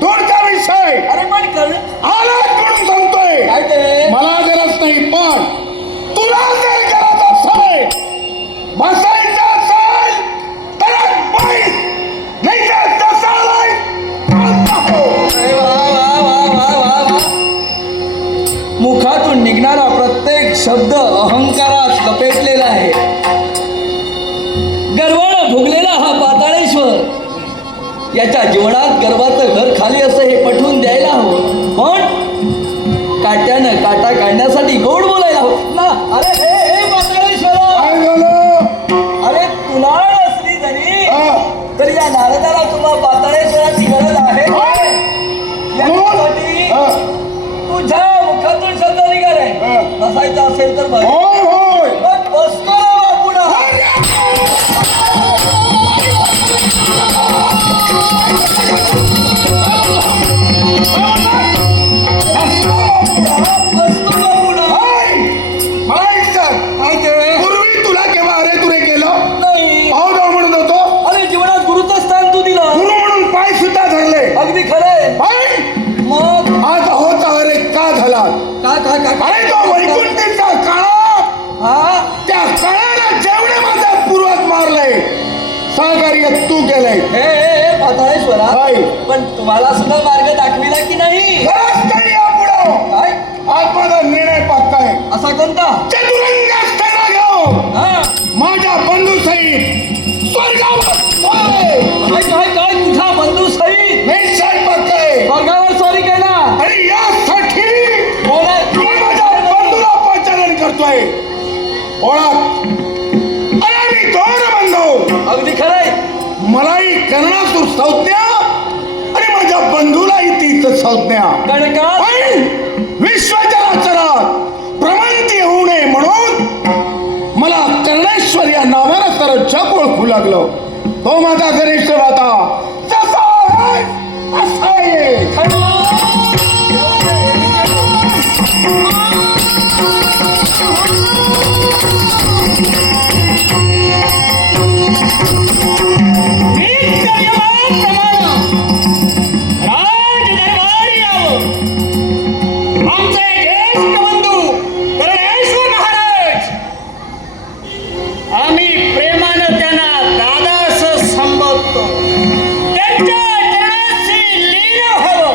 दूरचा विषय. अरे पण कर्ण आलाच म्हणून सांगतोय, काय ते मला गरज नाही. पण तुला जर गरज असेल, बसायचं असेल तर बैठ, नाही तर तसा नाही. अरे वा वा वा वा वा वा. मुखातून निघणारा प्रत्येक शब्द अहंकारात लपेटलेला आहे. गर्वानं भुगलेला हा पाताळेश्वर याच्या जीवनात गर्वाचं घर खाली असं हे पटवून द्यायला हवं. पण काट्यानं काटा काढण्यासाठी गोड बोलायला हवं ना. अरे हे पाताळेश्वर, काय झालं? अरे तुला असली जरी हा. तर या नारदाला तुला पाताळेश्वराची गरज आहे. याच्यासाठी हा. तुझ्या मुखातून शब्द निघाले. हा. बसायचं असेल तर बस. होय होय. पण बसतो ना बापुडा. बसतो बापुडा. होय. मला एक सांग, काय ते? पूर्वी तुला केव्हा अरे तुरे केलं? नाही. भाऊ भाऊ म्हणत होतो, अरे जीवनात गुरुचं स्थान तू दिलं. गुरु म्हणून पाय सुद्धा धरले. अगदी खरंय. पण मग आज होता अरे का झाला? काय अरे तो वैकुंठीचा काळात, हा त्या काळाला जेवढे माझ्या पूर्वज मारले, सहकार्य तू केलंय. हे पाताळेश्वरा, होय. पण तुम्हाला सुद्धा मार्ग दाखविला की नाही? खरंच तरी यापुढं काय आज माझा निर्णय पक्का आहे. असा कोणता? चतुरंग असताना घेऊन हा माझ्या बंधू सहित स्वर्गावर सोय. काय तुझा बंधू सहित निश्चय पक्का आहे. स्वर्गावर स्वारी केला. आणि यासाठी बोला- मी माझ्या बंधूला पाचारण करतोय. ओळख, अरे मी दोन बंधू, अगदी खरंय. मलाही कर्णासूर संज्ञा आणि माझ्या बंधूलाही तीच संज्ञा. कणका पण विश्वचराचरात भ्रमंती होऊ नये म्हणून मला कर्णेश्वर या नावानं तर जग ओळखू लागलं. तो माझा गणेश्वर आता जसा आहे तसा आहे. आम्ही प्रेमानं त्यांना दादा असं संबोधतो. त्यांच्या चरणाशी लीन व्हावं,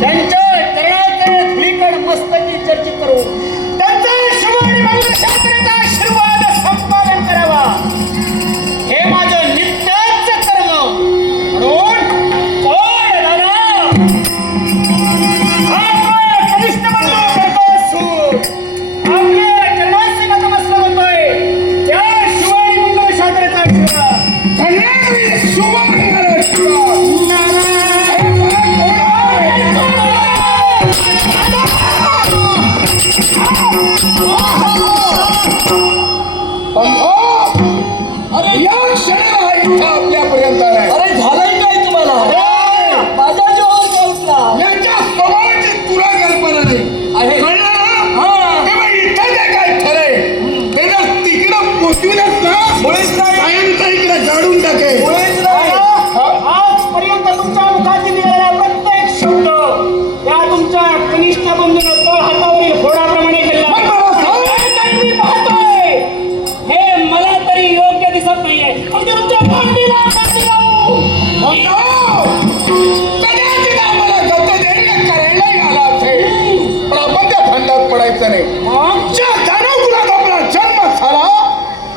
त्यांच्या चरणाचे धुळीकण मस्तकी चर्चित करू, त्यांचा शुभ आणि मंगलशास्त्राचा आशीर्वाद संपादन करावा, हे माझं नित्याच कर्म. म्हणून कोण दादा आपला कनिष्ठ बंधू कर्कसूर आपल्या जन्माशी नतमस्तक होतोय. त्या शुभ आणि मंगलशास्त्राचा आशीर्वाद कन्यावी शुभमंगल शिवा. अरे या क्षणाला इथं आपल्यापर्यंत आलाय. अरे झालंय काय तुम्हाला? माझ्या जीवावर पोहोचला याच्या स्वभावाची तुला कल्पना नाही. आहे. कळलं ना? हा. हे बघ, इथं जे काय ठरय ते जर तिकडं पोचविलंच ना, मुळीच नाही. कायमचं इकडे जाडून टाकेल. मुळीच नाही. आजपर्यंत तुमच्या मुखातील निघालेला प्रत्येक शब्द त्या तुमच्या कनिष्ठ बंधूने तो हातावरील फोडाप्रमाणे केला. मग मला सांग. ज्या दानव कुलात आपला जन्म झाला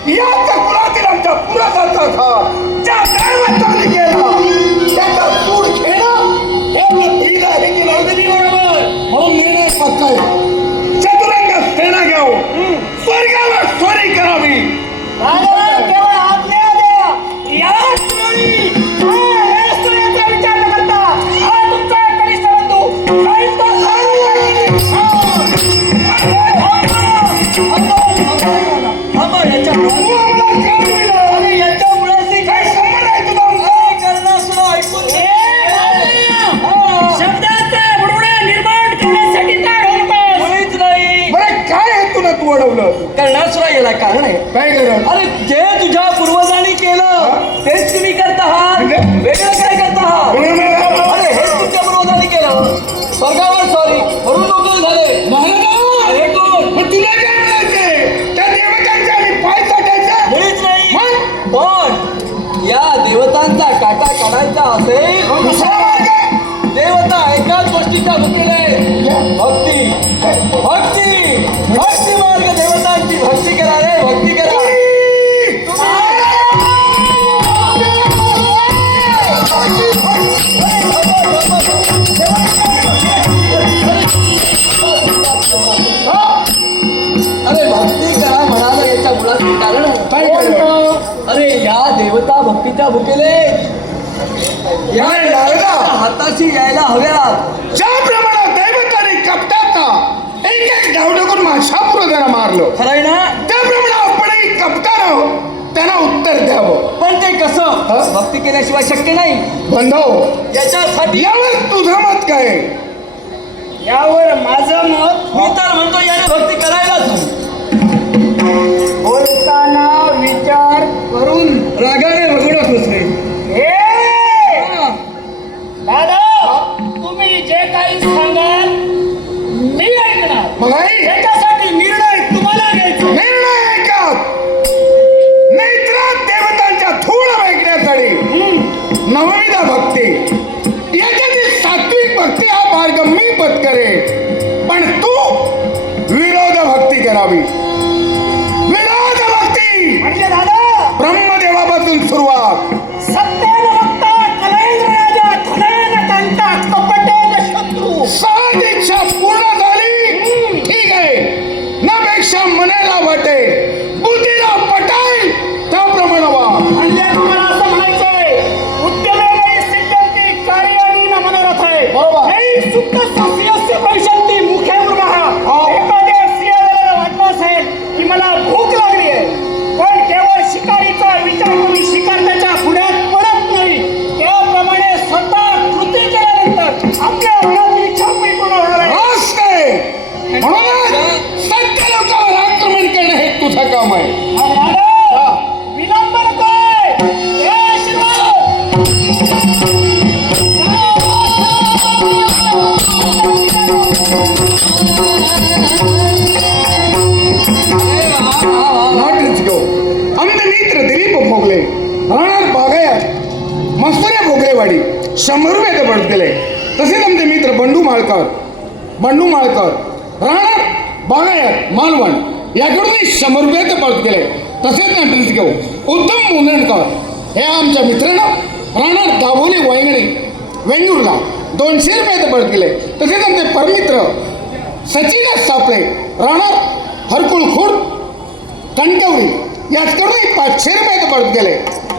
याच कुलातील आमच्या पुराणाचा झाड ज्या दैवताने गेला त्याचा सूड घेणं हे आपलं ठीक आहे की नाही बरोबर म्हणून निर्णय पक्का आहे चतुरंग सेना घेऊ स्वर्गाला स्वारी करावी केवळ आज्ञा द्या याच वेळी याचा विचार न करता हा तुमचा कनिष्ठ बंधू साहित्य थांबा, याच्या अरे याच्या मुलाशी काय संबंध आहे तुझा? अरे, कर्णासुरा ऐकून घे. शब्दाचा बुडबुडा निर्माण करण्यासाठी तयार होऊ नकोस. मुळीच नाही. बरं काय आहे तुला तू अडवलं कर्णासुरा याला कारण आहे. काय करत अरे जे तुझ्या पूर्वजांनी केलं तेच तुम्ही करता आहात. म्हणजे? वेगळं काय करता आहात? अरे हेच तुमच्या पूर्वजांनी केलं. स्वर्गावर सॉरी म्हणून लोक झाले. अरे कोण? मग तुला काय म्हणायचंय त्या देवतांचे आम्ही पाय चाटायचे मुळीच नाही. मग पण या देवतांचा काटा काढायचा असेल दुसरा मार्ग आहे? देवता एकाच गोष्टीच्या भुकेले भक्ती भक्ती भक्ती मार्ग देवतांची भक्ती करा रे भक्ती करा. अरे भक्ती करा म्हणाला याच्या मुलाचे कारण आहे. काय करत अरे या देवता भक्तीच्या भुकेले या काय देवता लागला? हाताशी यायला हव्यात. ज्या प्रमाणात दैवताने कपटाचा एक एक डाव टाकून माझ्या पूर्वजांना मारलं खरंय ना. त्याप्रमाणे आपणही कपटानं त्यांना उत्तर द्यावं पण ते कसं भक्ती केल्याशिवाय शक्य नाही. बंधव याच्यासाठी यावर तुझं मत काय यावर माझं मत मी तर म्हणतो याने भक्ती करायलाच हवी. बोलताना विचार करून रागाने रगडत बसले. दादा तुम्ही जे काही सांगाल मी ऐकणार मग आई त्याच्यासाठी निर्णय तुम्हाला घ्यायचा निर्णय ऐकत नेत्रात देवतांच्या थोड ऐकण्यासाठी नवविधा भक्ती याच्यातील सात्विक भक्ती हा मार्ग मी पत्करे पण तू विरोध भक्ती करावी. विरोध भक्ती म्हणजे दादा ब्रह्मदेवापासून सुरुवात सत्तेन वक्ता कलेन राजा धनेन कंटा कपटेन शत्रू सात इच्छा पूर्ण झाली ठीक आहे नापेक्षा मनाला वाटेल बुद्धीला पटाईल त्याप्रमाणे वा म्हणजे तुम्हाला असं म्हणायचंय उद्यमेने सिद्ध्यंती कार्याणी न मनोरथ आहे बरोबर. हे सुप्त सस्यस्य पैशांती मुख्य मृगः हो. एखाद्या सिंहाला वाटलं असेल की मला भूक लागली आहे पण केवळ शिकारीचा विचार करून शिकार त्याच्या पुढ्यात पडत नाही त्याप्रमाणे स्वतः कृती केल्यानंतर आपल्या मनातील इच्छा पूर्ण होणार आहे असते म्हणूनच सत्य लोकांवर आक्रमण करणं हे तुझं काम आहे. दादा, विलंब नकोय हे आशीर्वाद नॉट रिच गो आमचे मित्र दिलीप भोगले राहणार बागायत मस्तुरे भोगलेवाडी 100 रुपये पडत गेले. तसेच आमचे मित्र बंडू माळकर राहणार बागायत मालवण याकडूनही 100 रुपये पडत गेले. तसेच नॉट रिच गो उत्तम मुंदणकर हे आमच्या मित्रांना राहणार दाभोली वायंगणी वेंगुर्ला 200 रुपये पडत गेले. तसेच आमचे परमित्र सचिन सापळे राहणार हरकुळ खुर्द कणकवली याचकडून 500 रुपये पडत गेले.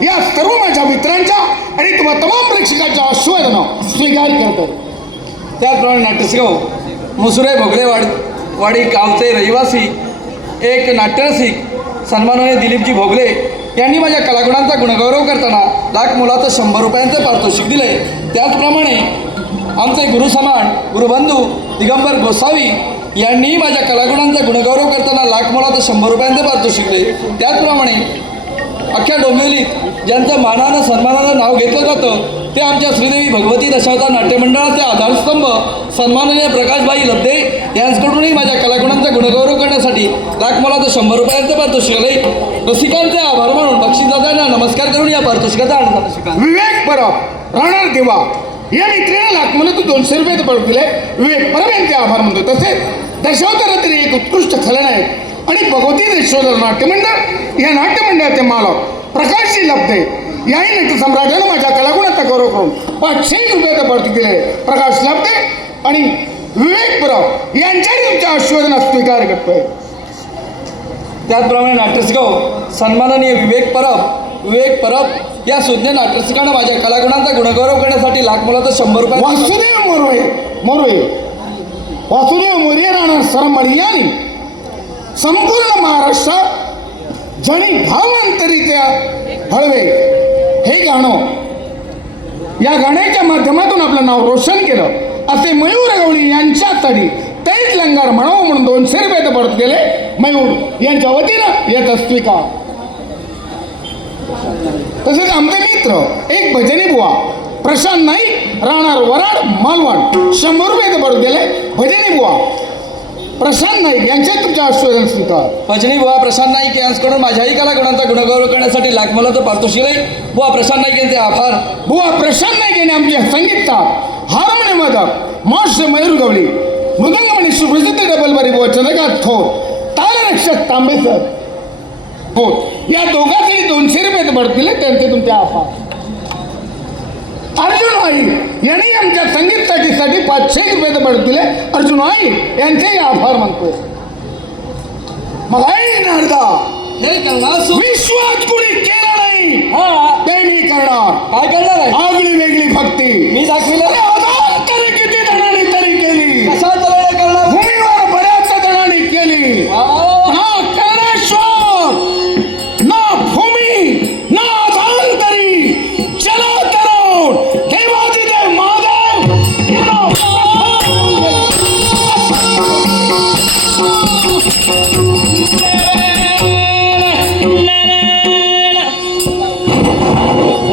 या सर्व माझ्या मित्रांच्या आणि तुम्हा तमाम प्रेक्षकांच्या आशीर्वादानं स्वीकार करतो. त्याचप्रमाणे नाट्यशिकाऊ मुसुरे भोगलेवाडी गावचे रहिवासी एक नाट्यरसिक सन्माननीय दिलीपजी भोगले यांनी माझ्या कलागुणांचा गुणगौरव करताना लाख मोलाचं 100 रुपयांचं पारितोषिक दिले. त्याचप्रमाणे आमचे गुरुसमान गुरुबंधू दिगंबर गोसावी यांनी माझ्या कलागुणांचा गुणगौरव करताना लाख मोलाचं 100 रुपयांचं पारितोषिक दिले. त्याचप्रमाणे अख्ख्या डोंबिवलीत ज्यांचं मानानं सन्मानानं नाव घेतलं जातं ते आमच्या श्रीदेवी भगवती दशावतार नाट्यमंडळाचे आधारस्तंभ सन्माननीय प्रकाशभाई लब्धे यांच्याकडूनही माझ्या कलागुणांचा गुणगौरव करण्यासाठी लाख मोलाचं 100 रुपयांचं पारितोषिक आले. रसिकांचे आभार मानून बक्षीसदात्यांना नमस्कार करून या पारितोषिकाचा आनंद झाला. स्वीकार. विवेक परब राहणार देवा या मित्रांना लाख मला तू 200 रुपये पडत दिले. विवेक परब यांचे आभार मानतो. तसेच दशावतारातील एक उत्कृष्ट खलनायक आणि भगवती यशोधर नाट्यमंडळ या नाट्यमंडळाचे मालक प्रकाशजी लब्धे याही नटसम्राटानं माझ्या कलागुणाचा गौरव करून 500 रुपयाचा पावती केले. प्रकाश लब्धे आणि विवेक पुराव यांच्याही तुमच्या आशीर्वादाला स्वीकार करतोय. त्याचप्रमाणे नाट्यसिकाव सन्माननीय विवेक परब या सुज्ञ नाट्यसिकानं माझ्या कलागुणांचा गुणगौरव करण्यासाठी लाख मोलाचं 100 रुपये वासुदेव मोरे राहणार सरमणी यांनी संपूर्ण महाराष्ट्रात जणी भावांतरीच्या हळवे हे गाणं या गाण्याच्या माध्यमातून आपलं नाव रोशन केलं असे मयूर गवळी यांच्यासाठी तेच लंगार म्हणावं म्हणून 200 रुपये परत गेले. मयूर यांच्या वतीनं येत स्वीकार. तसेच आमचे मित्र एक भजनी बुवा प्रशांत नाईक राहणार वराड मालवण 100 रुपये परत गेले. भजनी बुवा प्रशांत नाईक यांचे तुमच्या आशीर्वाद स्वीकार. भजनी बुवा प्रशांत नाईक यांच्याकडून माझ्याही कलागुणांचा गुणगौरव करण्यासाठी लाख मोलाचं पारितोषिक आहे. बुवा प्रशांत नाईक यांचे आभार. बुवा प्रशांत नाईक यांनी आमच्या संगीतकार हार्मोनियम वादक मास्टर मयूर गवळी मृदंगमणी सुप्रसिद्ध डबलबारी बुवा चंद्रकांत थोर तालरक्षक तांबेसर हो या दोघांसाठी 200 रुपये परत दिले त्यांचे तुमचे आभार. अर्जुन आई यांनी आमच्या संगीत साठी 500 रुपये परत दिले. अर्जुन आई यांचेही आभार मानतोय. मग आई नारदा हे करणार विश्वात कुणी केलं नाही ते मी करणार. काय करणार आहे? आगळी वेगळी भक्ती मी दाखविलं. तरी किती जणांनी तरी केली. कशा तऱ्हेने करणार? भूमीवर बऱ्याच जणांनी केली. ना कर्णेश्वर ना भूमी ना अधांतरी चला तरुण देवाजी देव महादेव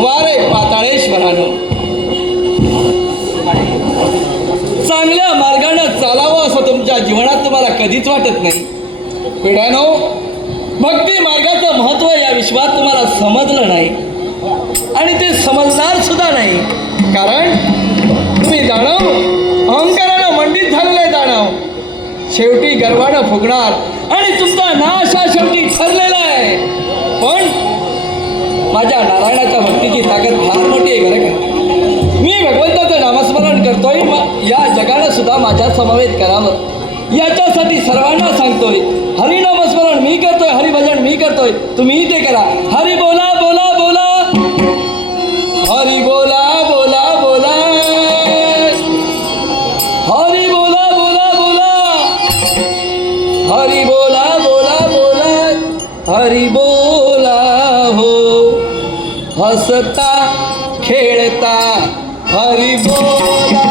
वारे पाताळेश्वरानं चांगल्या मार्गानं चालावं असं तुमच्या जीवनात तुम्हाला कधीच वाटत नाही. पिढ्यानो भक्ती मार्गाचं महत्त्व या विश्वात तुम्हाला समजलं नाही आणि ते समजणार सुद्धा नाही. कारण तुम्ही दानव अहंकारानं मंडित झालेलं आहे. दानव शेवटी गर्वानं फुगणार आणि तुमचा नाश हा शेवटी ठरलेला आहे. पण माझ्या नारायणाच्या भक्तीची ताकद फार मोठी आहे बरं का. मी भगवंताचं नामस्मरण करतोय. या जगानं सुद्धा माझ्या समवेत करावं याच्यासाठी सर्वांना सांगतोय. हरिनामस्मरण मी करतोय, हरिभजन मी करतोय, तुम्ही ते करा. हरी बोला बोला बोला हरी बोला बोला बोला हरी बोला बोला बोला हरी बोला बोला बोला हरी बोला हो हसता खेळता हरी बोला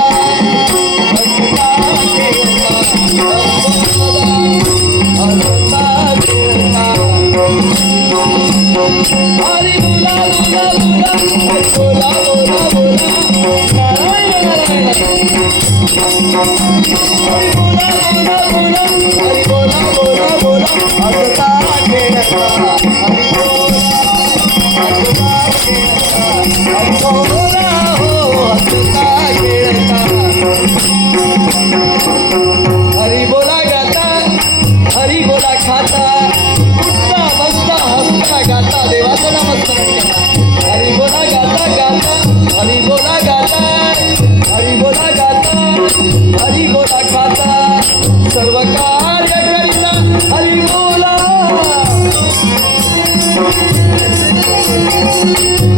हसता खेळता हसता खेळता हरी बोला बोला बोला हरी बोला बोला बोला नारायण नारायण हरी बोला बोला बोला हरी बोला बोला बोला हसता खेळता हरी बोला हसता खेळता हरी बोला हो हसता खेळता हरी बोला गाता हरी बोला खाता उठता बसता हसता गाता देवाचं नामस्मरण करा. हरी बोला गाता गाता हरी बोला गाता हरी बोला गाता हरी बोला खाता सर्व कार्य करिता हरी बोला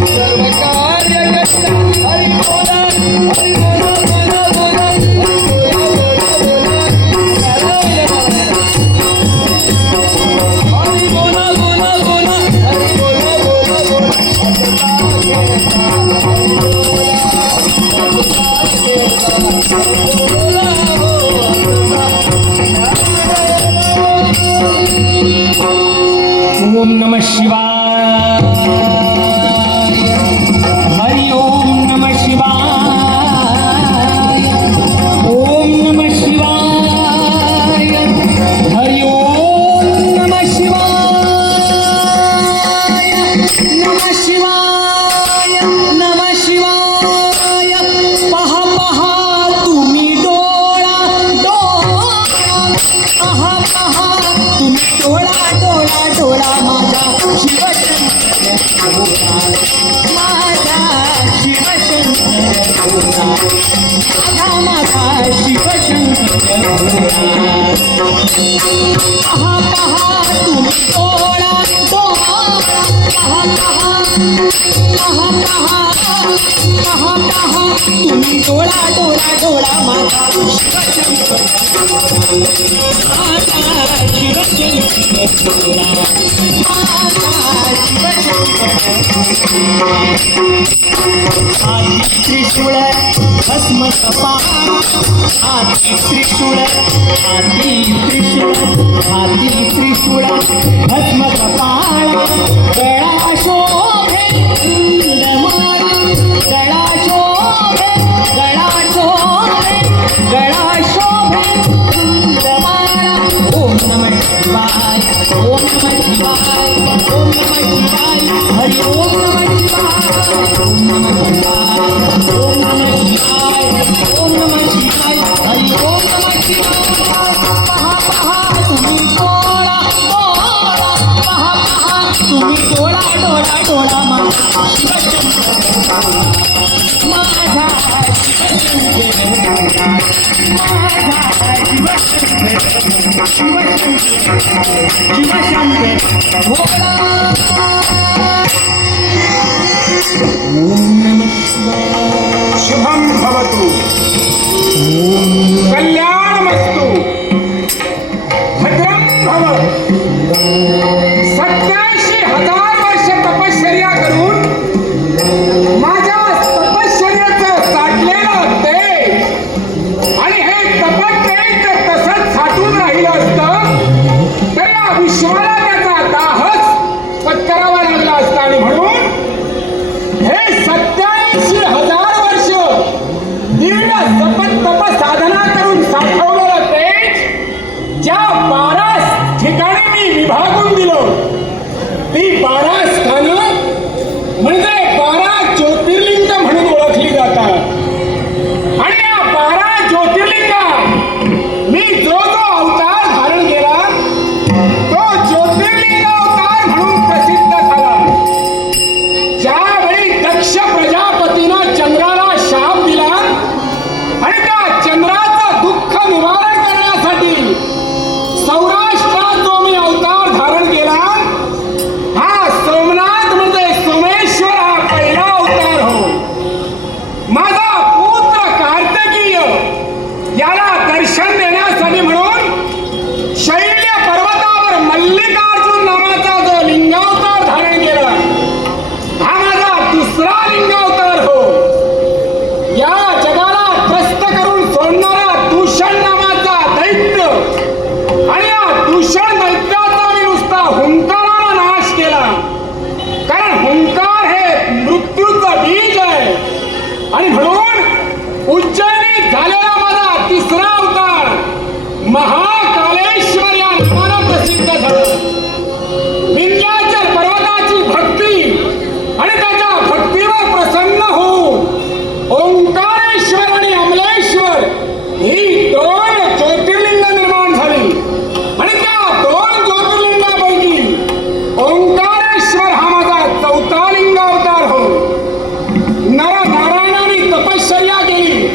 सर्व कार्य करिता हरी बोला हरी बोला बोला बोला हरी बोला बोला बोला नारायण नारायण हरी बोला बोला बोला हरी बोला बोला बोला हसता खेळता हरी बोला हसता खेळता हरी बोला हो ओम नमः शिवाय हरि ओम नमः शिवाय ओम नमः शिवाय हरि ओम नमः शिवाय नमः शिवाय नमः शिवाय पहा पहा तुम्ही डोळा डोळा डोळा डोळा डोळा माझा शिवशंकर भोला माझा शिवशंकर भोला माझा शिवशंकर भोला पहा पहा तुम्ही डोळा डोळा पहा पहा पहा पहा पहा पहा तुम्ही डोळा डोळा डोळा माझा शिवशंकर माझा शिवशंकर भोला माझा शिवशंकर आधी त्रिशूळ भस्म कपाळ आधी त्रिशूळ भस्म कपाळ गळा शोभे कुंडमाळ गळा शोभे कुंडमाळ ओम नमः शिवाय ओम नमः शिवाय ओम नमः शिवाय हरि ओम नमः शिवाय ओम नमः शिवाय ओम नमः शिवाय ओम नमः शिवाय हरि ओम नमः शिवाय पहा पहा तुम्ही डोळा डोळा पहा पहा तुम्ही डोळा डोळा डोळा माझा शिवशंकर माझा शिवशंकर माझा शिवशंकर भोला ओम नमः शिवाय शुभम भवतु कल्याणमस्तु भद्रं भव 87,000 वर्ष तपश्चर्या करून माझ्या तपश्चर्याचं साठलेलं तेज आणि हे तपतेज जर तसंच साठून राहिलं असतं तर या विश्वाला त्याचा दाहच पत्करावा लागला असता आणि म्हणून हे 87,000 वर्ष दीर्घ तप साधना करून साठवलेलं तेज ज्या 12 ठिकाणी मी विभागून दिलो ती 12 स्थानं म्हणजे 12 ज्योतिर्लिंग म्हणून ओळखली जातात आणि या 12 ज्योतिर्लिंगात मी जो अवतार धारण केला तो ज्योतिर्लिंग अवतार म्हणून प्रसिद्ध झाला. ज्यावेळी दक्ष प्रजापतीनं चंद्राला शाप दिला आणि त्या चंद्राचं दुःख निवारण करण्यासाठी सौराष्ट्रात जो मी अवतार धारण केला हा सोमनाथ म्हणजे सोमेश्वर हा पहिला अवतार हो. माझा पुत्र कार्तिकीय याला दर्शन देण्यासाठी म्हणून शैल्य पर्वतावर मल्लिकार्जुन नावाचा जो लिंगावतार धारण केला हा माझा दुसरा लिंगावतार हो. या जगाला त्रस्त करून सोडणारा दूषण नावाचा दैत्य आणि या दूषण दैत्याचा मी नुसता हुंकाराने नाश केला कारण हुंकार हे मृत्यूचं बीज आहे आणि म्हणून उज्जैनीत झालेला माझा तिसरा अवतार महाकालेश्वर या नावानं प्रसिद्ध झाला. विंध्याचल पर्वताची भक्ती आणि त्याच्या भक्तीवर प्रसन्न होऊन ओंकारेश्वर आणि अमलेश्वर ही 2 ज्योतिर्लिंग निर्माण झाली आणि त्या 2 ज्योतिर्लिंगापैकी ओंकारेश्वर हा माझा 4था लिंगावतार हो. नरनारायणाने तपश्चर्या केली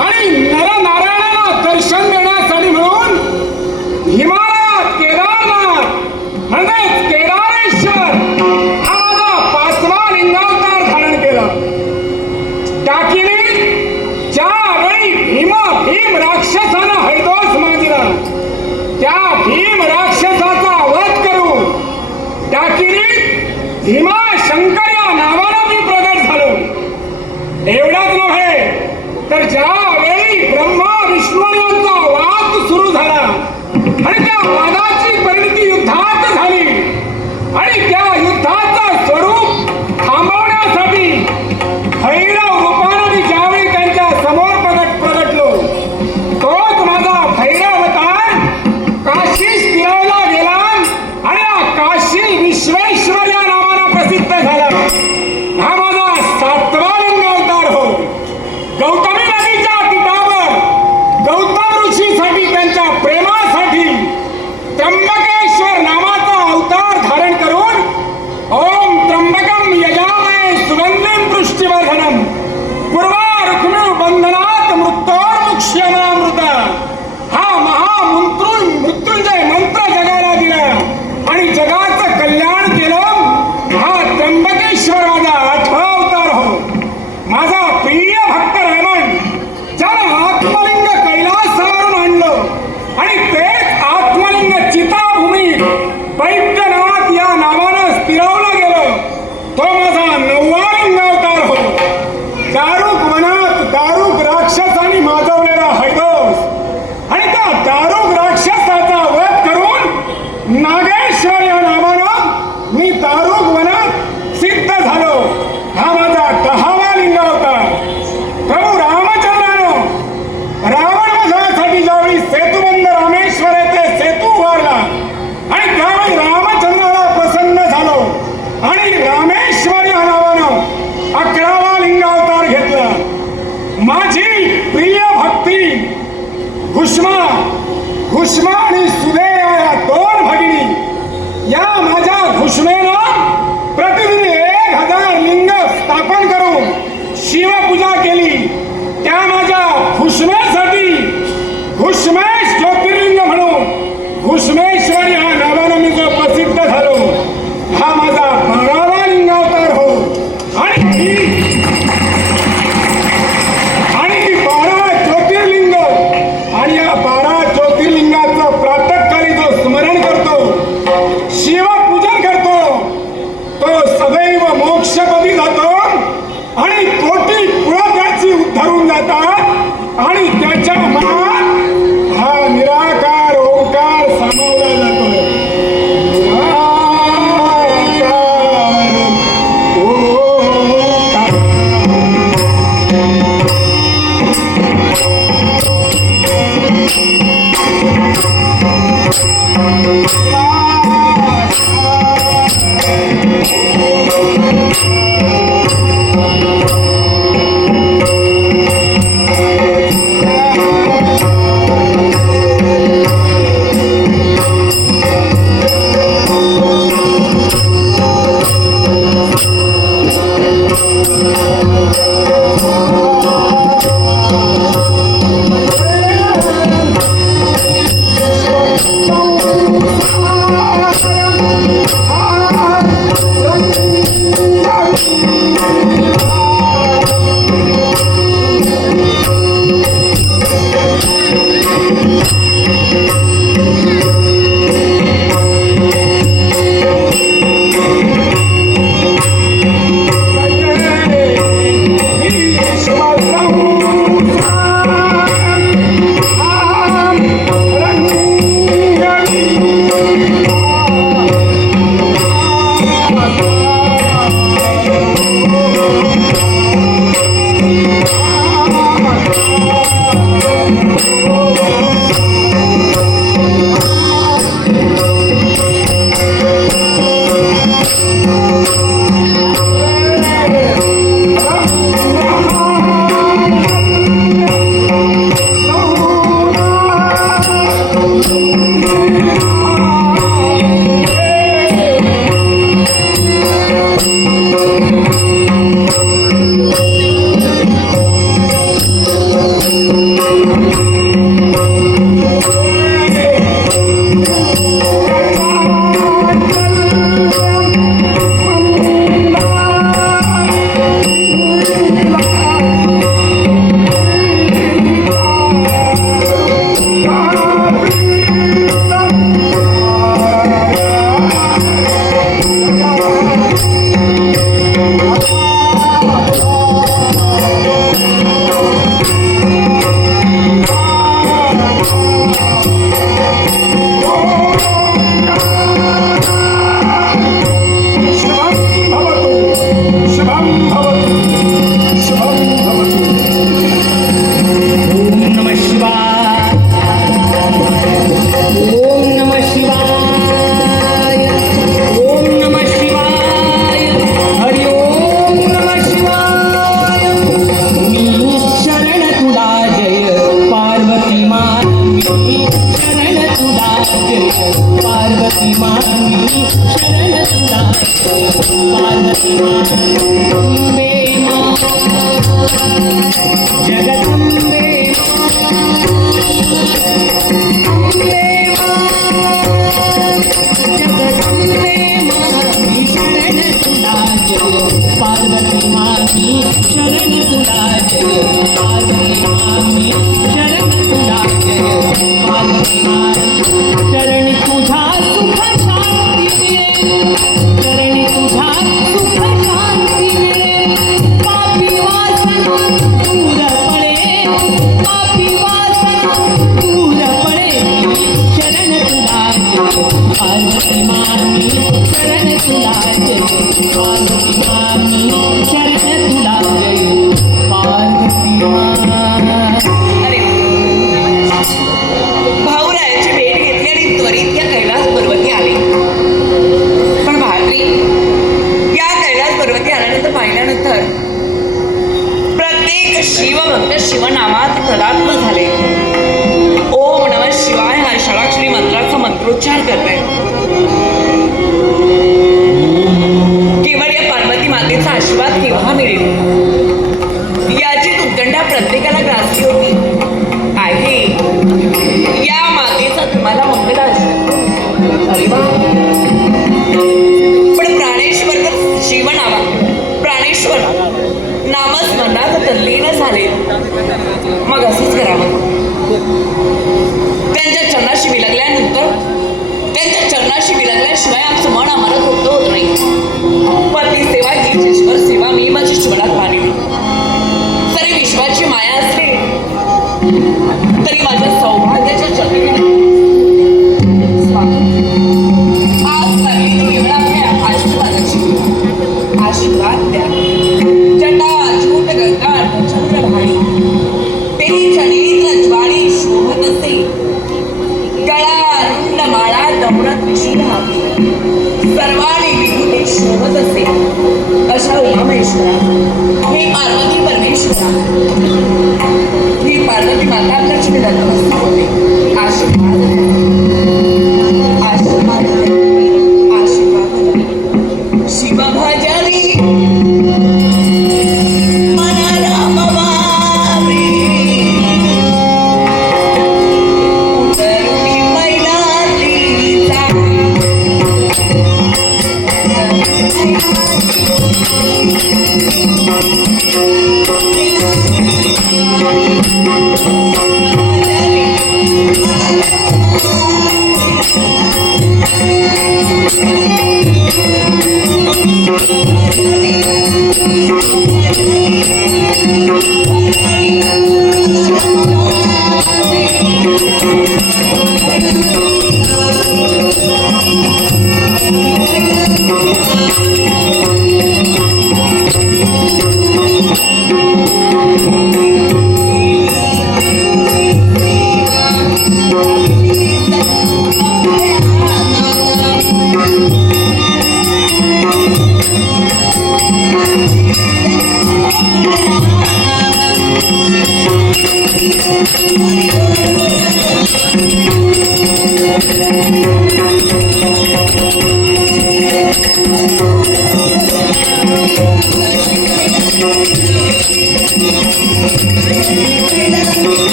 आणि नरनारायणाला दर्शन देण्यासाठी म्हणून हिमालयात केदारनाथ म्हणजेच केदारेश्वर हा माझा 5वा लिंगावतार धारण केला. टाकीने ज्यावेळी भीम राक्षसानं हैदोस माजला त्या भीम राक्षसाचा वध करून टाकीने भीमाशंकर या नावानं मी प्रगट झालो. एवढाच नव्हे तर ज्यावेळी ब्रह्मा विष्णू यांचा वाद सुरू झाला आणि त्या वादाची परिणती युद्धात झाली आणि त्या युद्धाचं स्वरूप थांबवण्यासाठी भैरव रूपानं मी ज्यावेळी त्यांच्या समोर प्रगटलो तोच माझा भैरव अवतार काशीस फिरायला गेला आणि काशी विश्वेश्वर या नावानं प्रसिद्ध नागेश्वर या नावानं मी दारुक वनात सिद्ध झालो. हा माझा 10वा लिंग होता. प्रभू रामचंद्रानं रावण वधासाठी ज्यावेळी सेतुबंध रामेश्वर येथे सेतू उभारला आणि त्यावेळी रामचंद्राला प्रसन्न झालो आणि रामेश्वर या नावानं 11वा लिंग अवतार घेतला. माझी प्रिय भक्ती घुष्मा आणि सुदेया या 2 भगिनी या माझ्या घुष्मेनं प्रतिदिन 1000 लिंग स्थापन करून शिवपूजा केली. त्या माझ्या घुष्मेसाठी घुष्मेश ज्योतिर्लिंग म्हणून घुष्मेश्वर या नावानं मी जो प्रसिद्ध झालो. हा माझा 12वा लिंग अवतार हो. आणि ती 12 ज्योतिर्लिंग आणि या 12 ज्योतिर्लिंगाचं प्रातःकाली जो स्मरण करतो, शिवपूजन करतो, तो सदैव मोक्षपदी जातो आणि कोटी कुळं त्याची उद्धरून जातात आणि त्याच्या मनात हा निराकार ओंकार सामावला जातो. शरण तुला पार्वती मामी शरण तुला जय पार्वती मामी शरण तुला जय पार्वती मामी. अरे भाऊरायाची भेट घेतली आणि त्वरित या कैलास पर्वती आले. पण भाद्री या कैलास पर्वती आल्यानंतर पाहिल्यानंतर प्रत्येक शिवभक्त शिवनामात तदात्म झाले. ओम नमः शिवाय हा षडाक्षरी मंत्राचा मंत्रोच्चार करताय. केवळ या पार्वती मातेचा आशीर्वाद केव्हा मिळेल याची उत्कंठा प्रत्येकाला ग्रासली होती. आहे या मातेचा तुम्हाला मंगल आशीर्वाद. अरे वा. पण प्राणेश्वर तर शिवनामा प्राणेश्वर नामस्मरणात तल्लीन झाले. मग असंच करावं. त्यांच्या चरणाशी विलगल्याशिवाय आमचं मन अमरत होत नाही. पती सेवा हीच ईश्वर सेवा मी माझ्या जीवनात मानली. जरी विश्वाची माया असते तरी माझ्या सौभाग्याच्या चरणी आज लागली तुम्ही एवढा आपल्या आशीर्वाद द्या. जटा झूट गंगा चंद्रभाणी तेरी चरित्र ज्वाळी शोभत असे. गळा रुंड माळा दौडत विशुद्ध सर्वाणी विभूती शोभत असे. अशा उमामेश्वरा हे पार्वती परमेश्वरा ही पार्वती माता लक्ष्मीला नमस्कार होते. आशीर्वाद आशीर्वाद आशीर्वाद शिव भजनी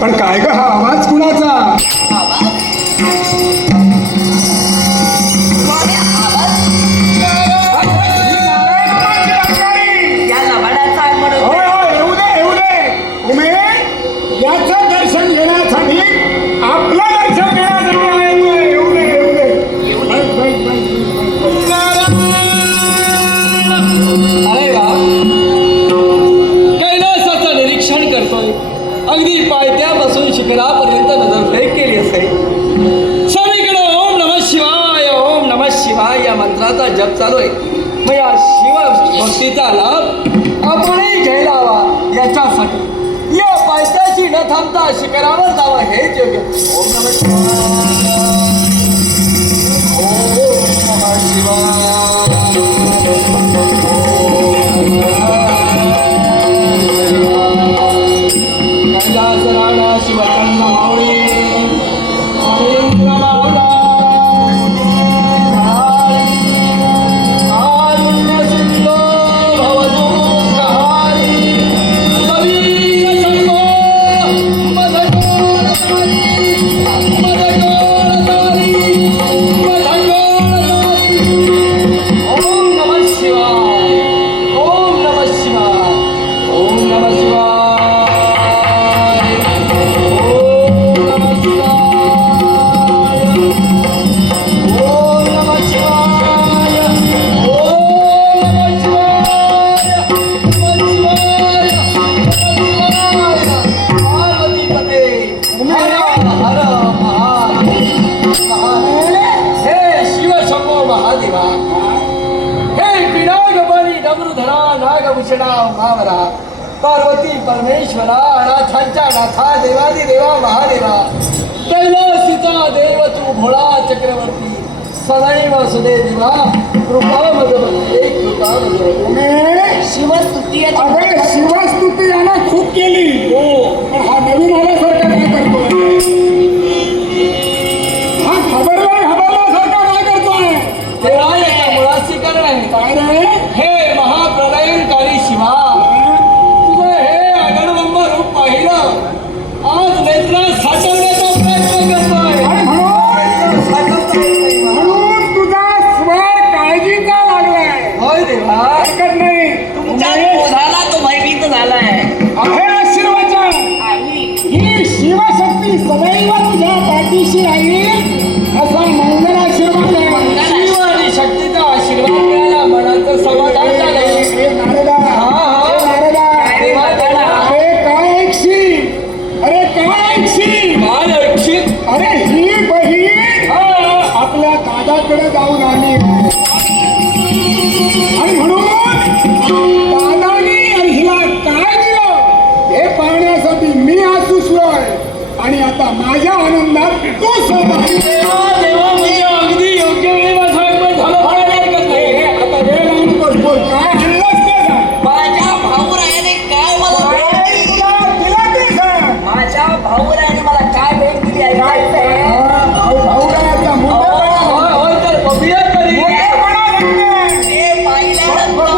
पण काय ग हा आवाज कुणाचा? या लबाडाचा आगमन होय होय, येऊ दे येऊ दे. उमे याचं दर्शन घेण्यासाठी आपलं दर्शन घेण्यासाठी आहे. येऊ दे येऊ दे. बस, बस, बस. अरे वा, कैलासाचं निरीक्षण करतोय. अगदी पायथ्यापासून शिखरापर्यंत नजर फेक केली असेल. थांबता शिखरावर जावं हेच योग्य. ओम नमः शिवाय. ओम नमः शिवाय. कैलासराणा शिवचंद्र माऊली महेंद्र माऊला पार्वती परमेश्वरा अनाथांच्या नाथा देवादी देवा महादेवा कैलासीचा देव तू भोळा चक्रवर्ती सदैव सुदे देवा कृपा मधुबते कृपा मधुबते. शिवस्तुती आहे. अगं शिवस्तुती यानं खूप केली हो पण हा नवीन आल्यासारखा काय करतोय? हा खबरदार काय करतोय? देवाच्या मुळाशी करण आहे. काय रे? हे महाप्रलयंकारी शिवा तुझं हे अगणबंब रूप पाहिलं आज नेत्रात साठवण्याचा प्रयत्न करतोय. आणि म्हणून तुझा स्वर काळजीचा लागलाय. होय देवा. हरकत नाही. तुमच्या क्रोधाला तो भयभीत झालाय. अभय आशीर्वचन. ही शिवशक्ती सदैव तुझ्या पाठीशी राहील असा मंगल आशीर्वाद आहे. शिव आणि शक्तीचा आशीर्वाद मिळाला मनाचं समाधान झालं. हे नारदा, हे नारदा, अरे काय ऐकशील? अरे काय ऐकशील? काय ऐकशील? अरे ही बहीण आपल्या दादाकडे जाऊन आली आणि म्हणून दादानी हिला काय दिलं हे पाहण्यासाठी मी आज सुचलोय आणि आता माझ्या आनंदात तू सहभागी. देवा म्हणजे अगदी योग्य वेळी माझं ऐकून झालं. मला ऐकत नाही. हे आता वेळ लावून बोल काय आणलंस ते सांग. माझ्या भाऊरायाने काय मला भेट काय दिली? तुला दिलं ते सांग. माझ्या भाऊरायाने मला काय भेट दिली आहे ऐकायचंय? भाऊरायाचा होय होय तर बघूया तरी. हे पाहिल्यानंतर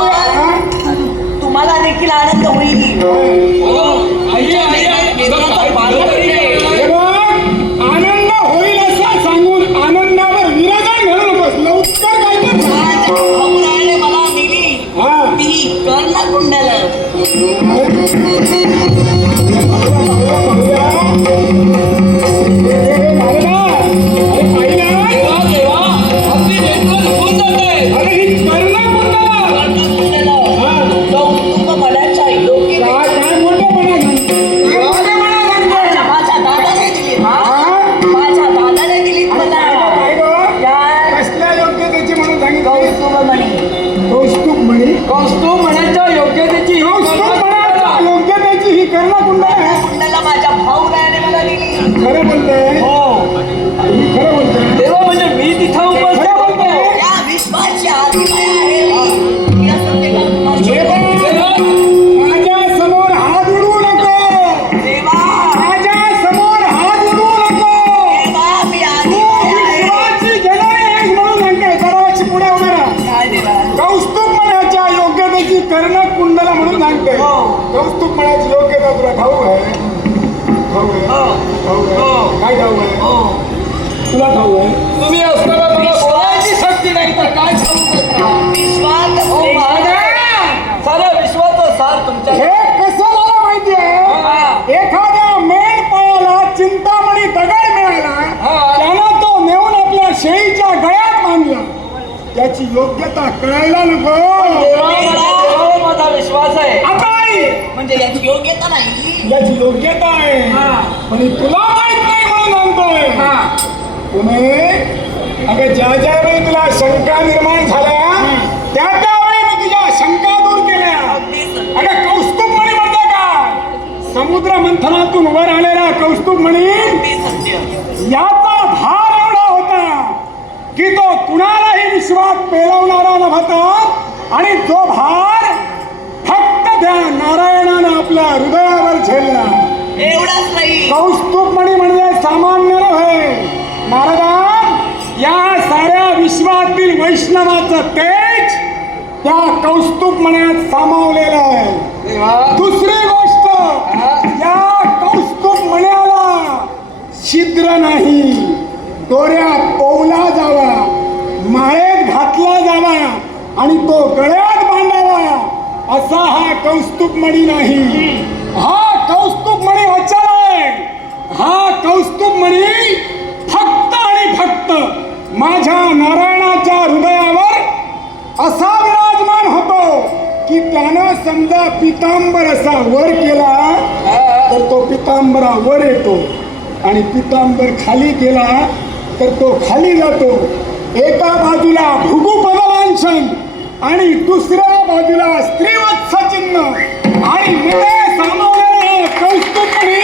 तुम्हाला देखील आनंद होईल. आई आई आई हे बघ, आनंद होईल असं सांगून आनंदावर विराजन घालू नकोस. लवकर काय तर सांग. माझ्या भाऊरायाने मला दिली हा. ती कर्णकुंडल. देवा अगदी नेत्र झोपून जातंय. कौतुक मनाच्या योग्य माझ्या दादाने दिली. माझ्या दादाने दिली मला या कसल्या योग्यतेची म्हणून सांगितलं? कौतुक म्हणी. कौस्तुभ म्हणे. कौस्तुभ म्हणायच्या योग्यतेची ही कौस्तुभ म्हणायच्या योग्यतेची ही कर्णकुंड आहे. कुंडला माझ्या भाऊरायाने मला दिली. खरं बोलतोय. ही खरं बोलतोय. देवा म्हणजे मी तिथं उपस्थित खरं होतो. बोलतोय. या विश्वाची आदिमाय आहे. या सत्यकाल हे बघ, माझ्या समोर हात उडवू नको. देवा माझ्या समोर हात उडवू नको. देवा मी तू आदिमाय आहे. विश्वाची जननी आहेस म्हणून सांगते. जराशी पुढे उभा राहा. काय देवा? कौस्तुभ म्हणायच्या योग्यतेची कर्णकुंडला म्हणून सांगते. कौस्तुभ म्हणायची योग्यता तुला ठाऊक आहे? ठाऊक आहे? ठाऊक आहे? काय ठाऊक आहे? तुला ठाऊक आहे? तुम्ही असताना मला बोलायची शक्ती नाही तर काय सांगू शकता? विश्वास हो महाराज सारा विश्वाचा सार तुमच्या हे कसं मला माहिती आहे? एखाद्या मेंढपाळाला चिंतामणी दगड मिळाला, त्यानं तो नेऊन आपल्या शेळीच्या गळ्यात बांधला. त्याची योग्यता कळायला नको. देवावर माझा विश्वास आहे. आता आई, म्हणजे याची योग्यता नाही. याची योग्यता आहे पण ही तुला माहित नाही म्हणून सांगतोय. पुणे अगं ज्या ज्या वेळी तुला शंका निर्माण झाल्या त्या त्यावेळी मी तुझ्या शंका दूर केल्या. अगदी सत्य. अगं कौस्तुभ म्हणे म्हणजे काय? समुद्र मंथन सिंहासनातून वर आलेला कौस्तुभमणी ते सत्य. याचा भार एवढा होता की तो कुणालाही विश्वात पेलवणारा नव्हता आणि जो भार फक्त त्या नारायणानं आपल्या हृदयावर झेलला. एवढाच नाही, कौस्तुभमणी म्हणजे सामान्य नव्हे. नारदा, या साऱ्या विश्वातील वैष्णवाचं तेज त्या कौस्तुभमण्यात सामावलेलं आहे. देवा दुसरी गोष्ट, या कौस्तुभमण्याला छिद्र नाही, दोऱ्यात ओवला जावा, माळेत घातला जावा आणि तो गळ्यात बांधावा असा हा कौस्तुभमणी नाही. हा कौस्तुभमणी अचल आहे. हा कौस्तुभमणी फक्त आणि फक्त माझ्या नारायणाच्या हृदयावर असा विराजमान होतो की त्यानं समजा पितांबर असा वर केला तर तो पितांबरा वर येतो आणि पितांबर खाली केला तर तो खाली जातो. एका बाजूला भृगुपदलांछन आणि दुसऱ्या बाजूला स्त्रीवत्स चिन्ह आणि मध्ये सामावलेले कौस्तुभमणी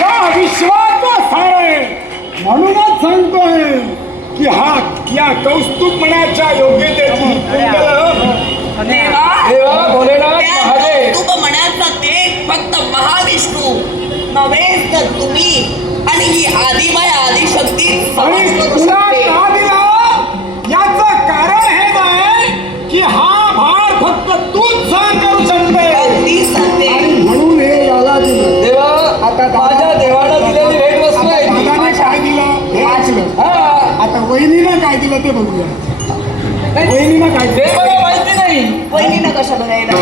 या विश्वाचं सार आहे. म्हणूनच सांगतोय की हा या कौस्तुभमण्याच्या योग्यतेची देवा, देवा भोलेनाथ त्या महादेव. कौस्तुभमण्याचा तेज फक्त महाविष्णू नव्हे तर तुम्ही आणि ही आदिमाय आदिशक्ती आणि सहज करू तुला शकते. का दिला याचं कारण हे आहे की हा भार फक्त तूच सहन करू शकते अगदी सत्य. आणि म्हणून हे याला दिलं. देवा आता माझ्या देवानं दिलेली भेट वस्तू आहे ती. दादाने काय दिलं हे ऐकलं. हा आता वहिनीनं काय दिलं ते बघूया. वहिनीनं काय ते दिलं? मला माहिती नाही. वहिनीनं कशाला द्यायला?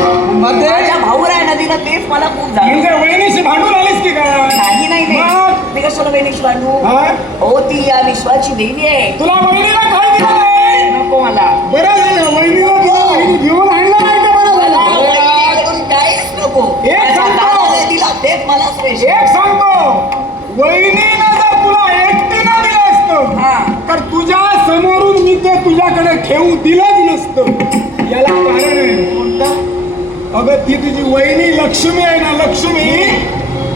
मध्ये माझ्या भाऊरायानं दिलं तेच मला खूप झालं. म्हणजे वहिनीशी भांडून आलीस की काय? नाही नाही मग? नाही, मी कशाला वहिनीची भांडू? हा? हो, ती या विश्वाची देवी आहे. तुला वहिनीला काय दिलं नाही? नको मला. बरं झालं वहिनीला दिलं, वहिनी घेऊन आणलं नाही ते बरं मला झालं. वहिनीकडून काहीच नको. एक माझ्या सांगतो. दादाने दिला तेच मला श्रेष्ठ. एक सांगतो, वहिनीनं जर तुला एकटीनं दिलं असतं हा. तर तुझ्या समोरून मी ते तुझ्याकडे ठेवू दिलंच नसतं. याला कारण आहे. कोणतं? अगं ती तुझी वहिनी लक्ष्मी आहे ना, लक्ष्मी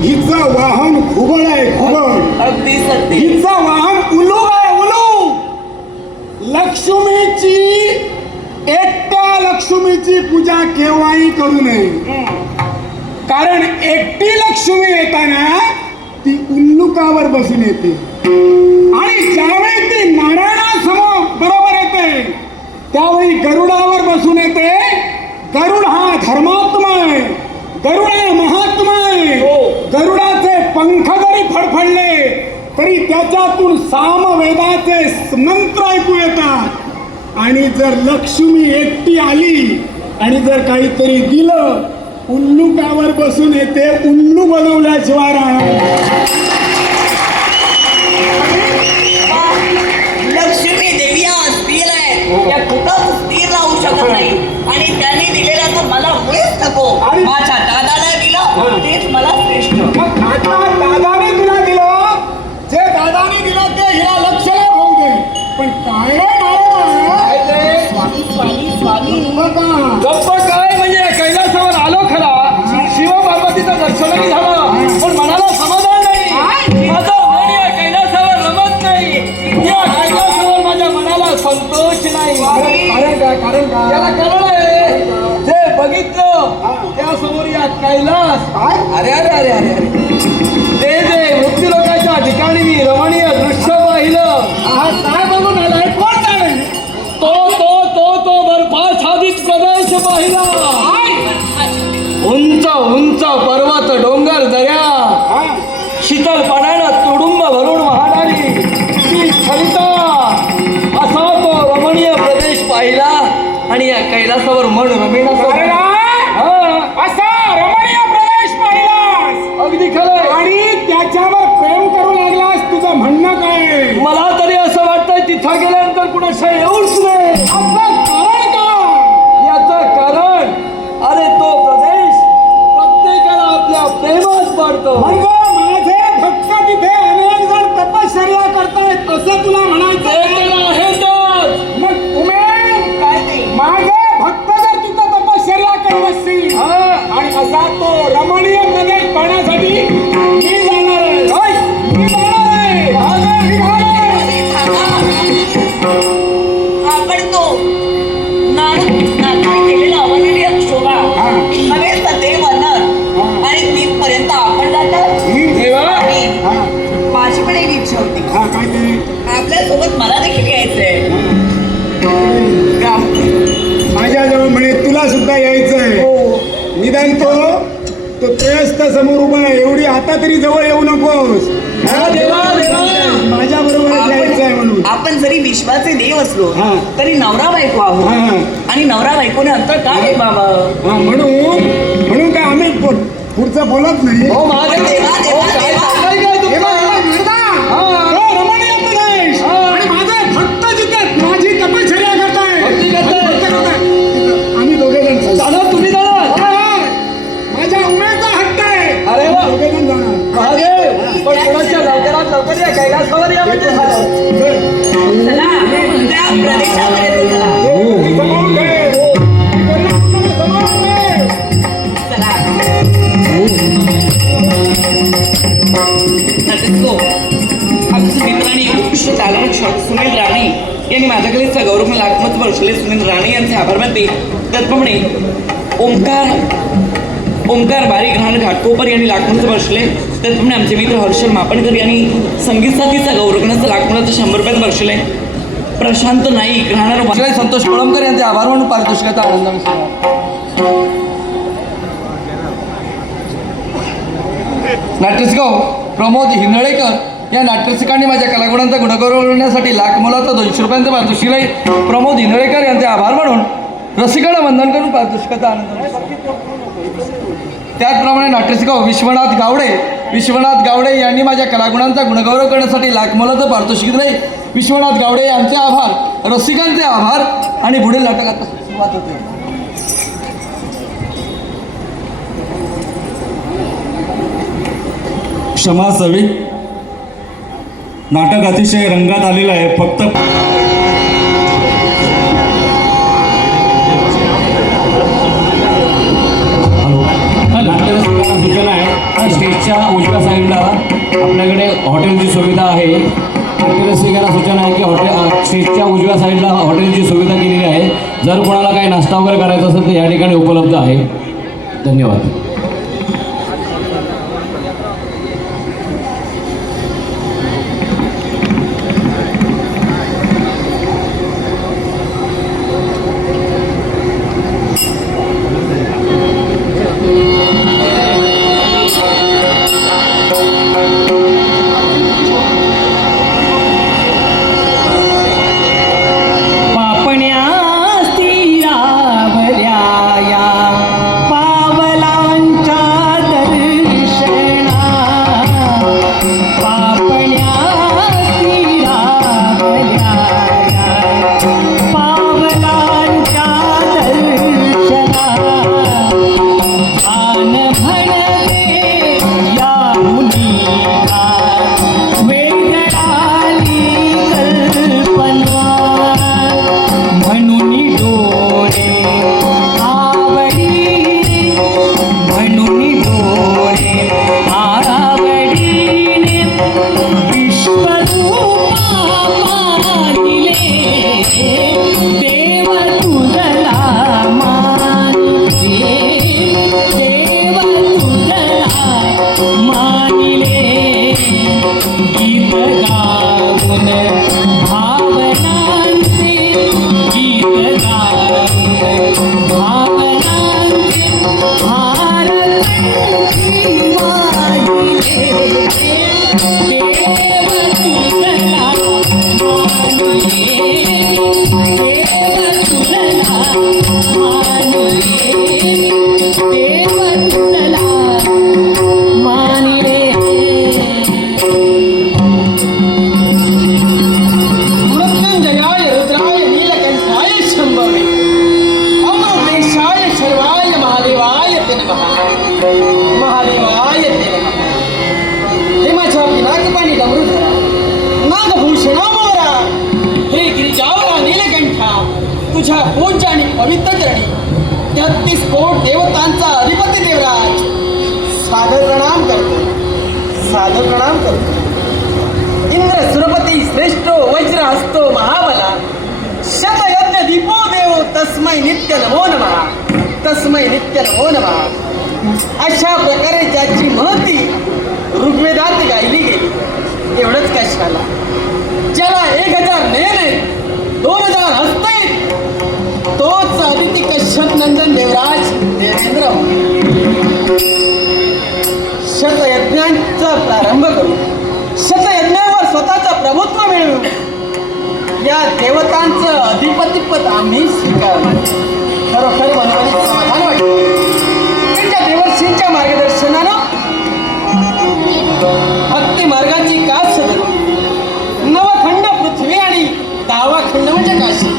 हिचं वाहन घुबड आहे, घुबड. अगदी सत्य. हिचं वाहन उलूक आहे, उलूक. लक्ष्मीची एकट्या लक्ष्मीची पूजा केव्हाही करू नये. कारण एकटी लक्ष्मी येताना ती उल्लुकावर बसून येते आणि ज्यावेळी ती नारायणासमोर बरोबर येते त्यावेळी गरुडावर बसून येते. गरुड हा धर्मात्मा आहे, गरुड हा महात्मा आहे. गरुडाचे पंख जरी फडफडले तरी त्याच्यातून सामवेदाचे मंत्र ऐकू येतात. आणि जर लक्ष्मी एकटी आली आणि जर काहीतरी दिलं उल्लुकावर बसून येते, उल्लू बनवल्याशिवाय राहणार. लक्ष्मी देवी या स्थिर आहे, या कुठंच स्थिर राहू शकत नाही. आणि त्यांनी दिलेला तर मला मुळेच नको. आणि- माझ्या दादाला दिलं तेच मला श्रेष्ठ. मग आता दादाने तुला दिलं, जे दादाने दिलं ते हिला लक्षाला होऊ दे. पण काय रे काय ते? स्वामी स्वामी स्वामी. बघा गप्प काय म्हणजे कैलासावर आलो खरा, शिव पार्वतीचं दर्शनही झालं, पण मनाला समाधान नाही. माझं मन या कैलासावर रमत नाही. या कैलासावर माझ्या मनाला संतोष नाही. कारण काय, कारण त्याला काय? कारण आहे जे बघितलं त्यासमोर या कैलास. काय? अरे अरे अरे अरे अरे ते जे मृत्यूलोकाच्या ठिकाणी मी रमणीय दृश्य पाहिलं. काय बघून आलाय? कोण जाणे? तो बर्फाच्छादित प्रदेश पाहिला. उंच उंच पर्वत डोंगर दर्या, हा? शीतल पाण्यानं तुडुंब भरून वाहणारी ती सरिता, असा तो रमणीय प्रदेश पाहिला आणि या कैलासावर मन रमेना. अरे काय? असा रमणीय प्रदेश पाहिलास अगदी खरं. आणि त्याच्यावर प्रेम करू लागलास. तुझं म्हणणं काय? मला तरी असं वाटतंय तिथं गेल्यानंतर कुणाशा येऊच नये. आपलं कारण काय? याचं कारण अरे तो प्रदेश प्रत्येकाला आपल्या प्रेमात पाडतो. म्हणजे माझे भक्त तिथे अनेक जण तपश्चर्या करतायत असं तुला म्हणायचं आहे? आहेतच. मग उमेश, काय ते? माझे भक्त जर तिथं तपश्चर्या निदान तो त्रयस्थ समोर उभा आहे, एवढी आता तरी जवळ येऊ नकोस. हा, देवा देवा माझ्या बरोबर जायचं आहे म्हणून. आपण जरी विश्वाचे देव असलो हा. तरी नवरा बायको आहोत हा. आणि नवरा बायकोने अंतर का ठेवावं? हा, म्हणून काय आम्ही पुढचं बोलत नाही. हो महादेव देवा, देवा, काय देवा. चाललंय काय तुमचं? तो रमणीय प्रदेश. आणि माझे भक्त जिथे माझी तपश्चर्या करताय. भक्ती करताय. भक्त करताय. आम्ही दोघे जण चाललो. जाणार तुम्ही जाणार? माझ्या उमेचा हट्ट आहे. अरे वा. दोघे जण जाणार. महादेव पण कोणाच्या लवकरात लवकर या कैलासावर या म्हणजे झालं. चला त्या प्रदेशापर्यंत चला. समोर घे. समोर घे. चला नटसो आमचे मित्र आणि उत्कृष्ट चालरक्षक सुनील राणे यांनी माझ्याकडे गौरव लाखमत वर्षले. सुनील राणे यांचे आभार मानते. त्याचप्रमाणे ओंकार बारी घाण घाटकोपर यांनी लाखमत वर्षले. त्याचप्रमाणे आमचे मित्र हर्षल मापणकर यांनी संगीत साथीचा गौरवण्याचं लाखमताचं 100 रुपयात वर्षले. प्रशांत नाईक राहणार शिवाय संतोष कोळंबकर यांचे आभार मानून पारितोषिकाचा आनंद मिळाला. नाट्यसगाव प्रमोद हिंदळेकर या नाट्यरसिकांनी माझ्या कलागुणांचा गुणगौरवण्यासाठी लाख मोलाचा 200 रुपयांचे पारितोषिक दिले. प्रमोद हिंदळेकर यांचे आभार मानून रसिकांना वंदन करून पारितोषिकाचा आनंद मिळाला. त्याचप्रमाणे नाट्यसगाव विश्वनाथ गावडे यांनी माझ्या कलागुणांचा गुणगौरव करण्यासाठी लाख मोलाचं पारितोषिक दिले. विश्वनाथ गावडे यांचे आभार, रसिकांचे आभार आणि पुढील नाटकात सुरुवात होते. क्षमा असावी. नाटक अतिशय रंगात आलेलं आहे. फक्त नाट्यरसिकांना सूचना आहे, स्टेजच्या उजव्या साईडला आपल्याकडे हॉटेलची सुविधा आहे. नाट्यरसिकांना सूचना आहे की स्टेजच्या उजव्या साईडला हॉटेलची सुविधा केलेली आहे. जर कोणाला काही नाश्ता वगैरे करायचा असेल तर या ठिकाणी उपलब्ध आहे. धन्यवाद. तुझ्या पूज्य आणि पवित्र चरणी 33 कोट देवतांचा अधिपती देवराज सादर प्रणाम करतो. इंद्र सुरपती श्रेष्ठ वज्र हस्तो महाबला शतयज्ञ दीपो देव तस्मै नित्य नमो नमः. अशा प्रकारे ज्याची महती ऋग्वेदात गायली गेली. एवढंच कशाला, ज्याला 1000 नयन आहेत, 2000 हस्त आहेत, तोच आदिती कश्यप नंदन देवराज देवेंद्र. शतयज्ञांचा प्रारंभ करून शतयज्ञावर स्वतःचं प्रभुत्व मिळवून या देवतांचं अधिपतिपद आम्ही स्वीकारलं. खरोखर मनोमनी समाधान वाटलं. त्यांच्या देवर्षींच्या मार्गदर्शनानं भक्ती मार्गाची कास धरून नवखंड पृथ्वी आणि 10वा खंड म्हणजे काशी,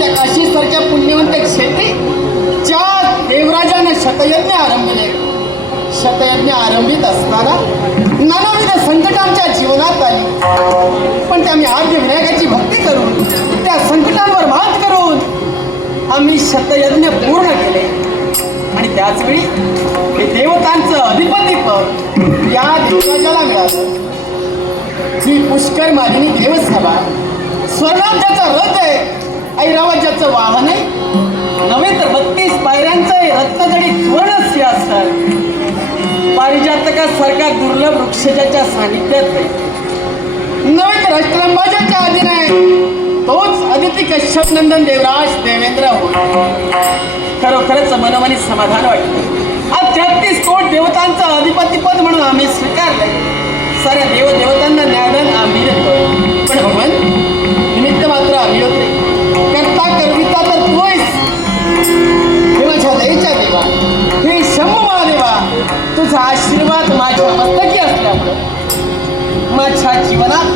त्या काशीसारख्या पुण्यवंत क्षेत्री ज्या देवराजानं शतयज्ञ आरंभिले. शतयज्ञ आरंभित असताना नानाविध संकट आमच्या जीवनात आली, पण ते आम्ही आद्य विनायकाची भक्ती करून त्या संकटांवर मात करून आम्ही शतयज्ञ पूर्ण केले. आणि त्याचवेळी हे देवतांचं अधिपतिपद या देवराजाला मिळालं. ही पुष्कर मालिनी देवस्थाना स्वर्णांच्याचं रथ आहे, ऐरावताचं वाहन आहे. नव्हे तर 32 पायऱ्यांचं रत्नजडित सुवर्ण सिंहासन पारिजातकासारखा दुर्लभ वृक्षजाच्या सानिध्यात आहे. नव्हे तर अष्टलंबाजाच्या अधीन आहे. तोच अदिती कश्यप नंदन देवराज देवेंद्र होय. खरोखरच मनोमनी समाधान वाटतं. आज 33 कोट देवतांचं अधिपतिपद म्हणून आम्ही स्वीकारलंय. साऱ्या देवदेवतांना ज्ञान आम्ही देतोय. पण भगवान निमित्त मात्र आम्ही होते. करता करविता तर तू आहेस. हे माझ्या दयेच्या देवा, हे शंभू महादेवा, तुझा आशीर्वाद माझ्या मस्तकी असल्यामुळं माझ्या जीवनात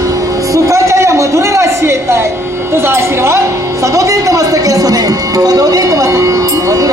सुखाच्या या मधुर राशी येत आहे. तुझा आशीर्वाद सदोदित मस्तकी असू दे. सदोदित मस्तकी मधुर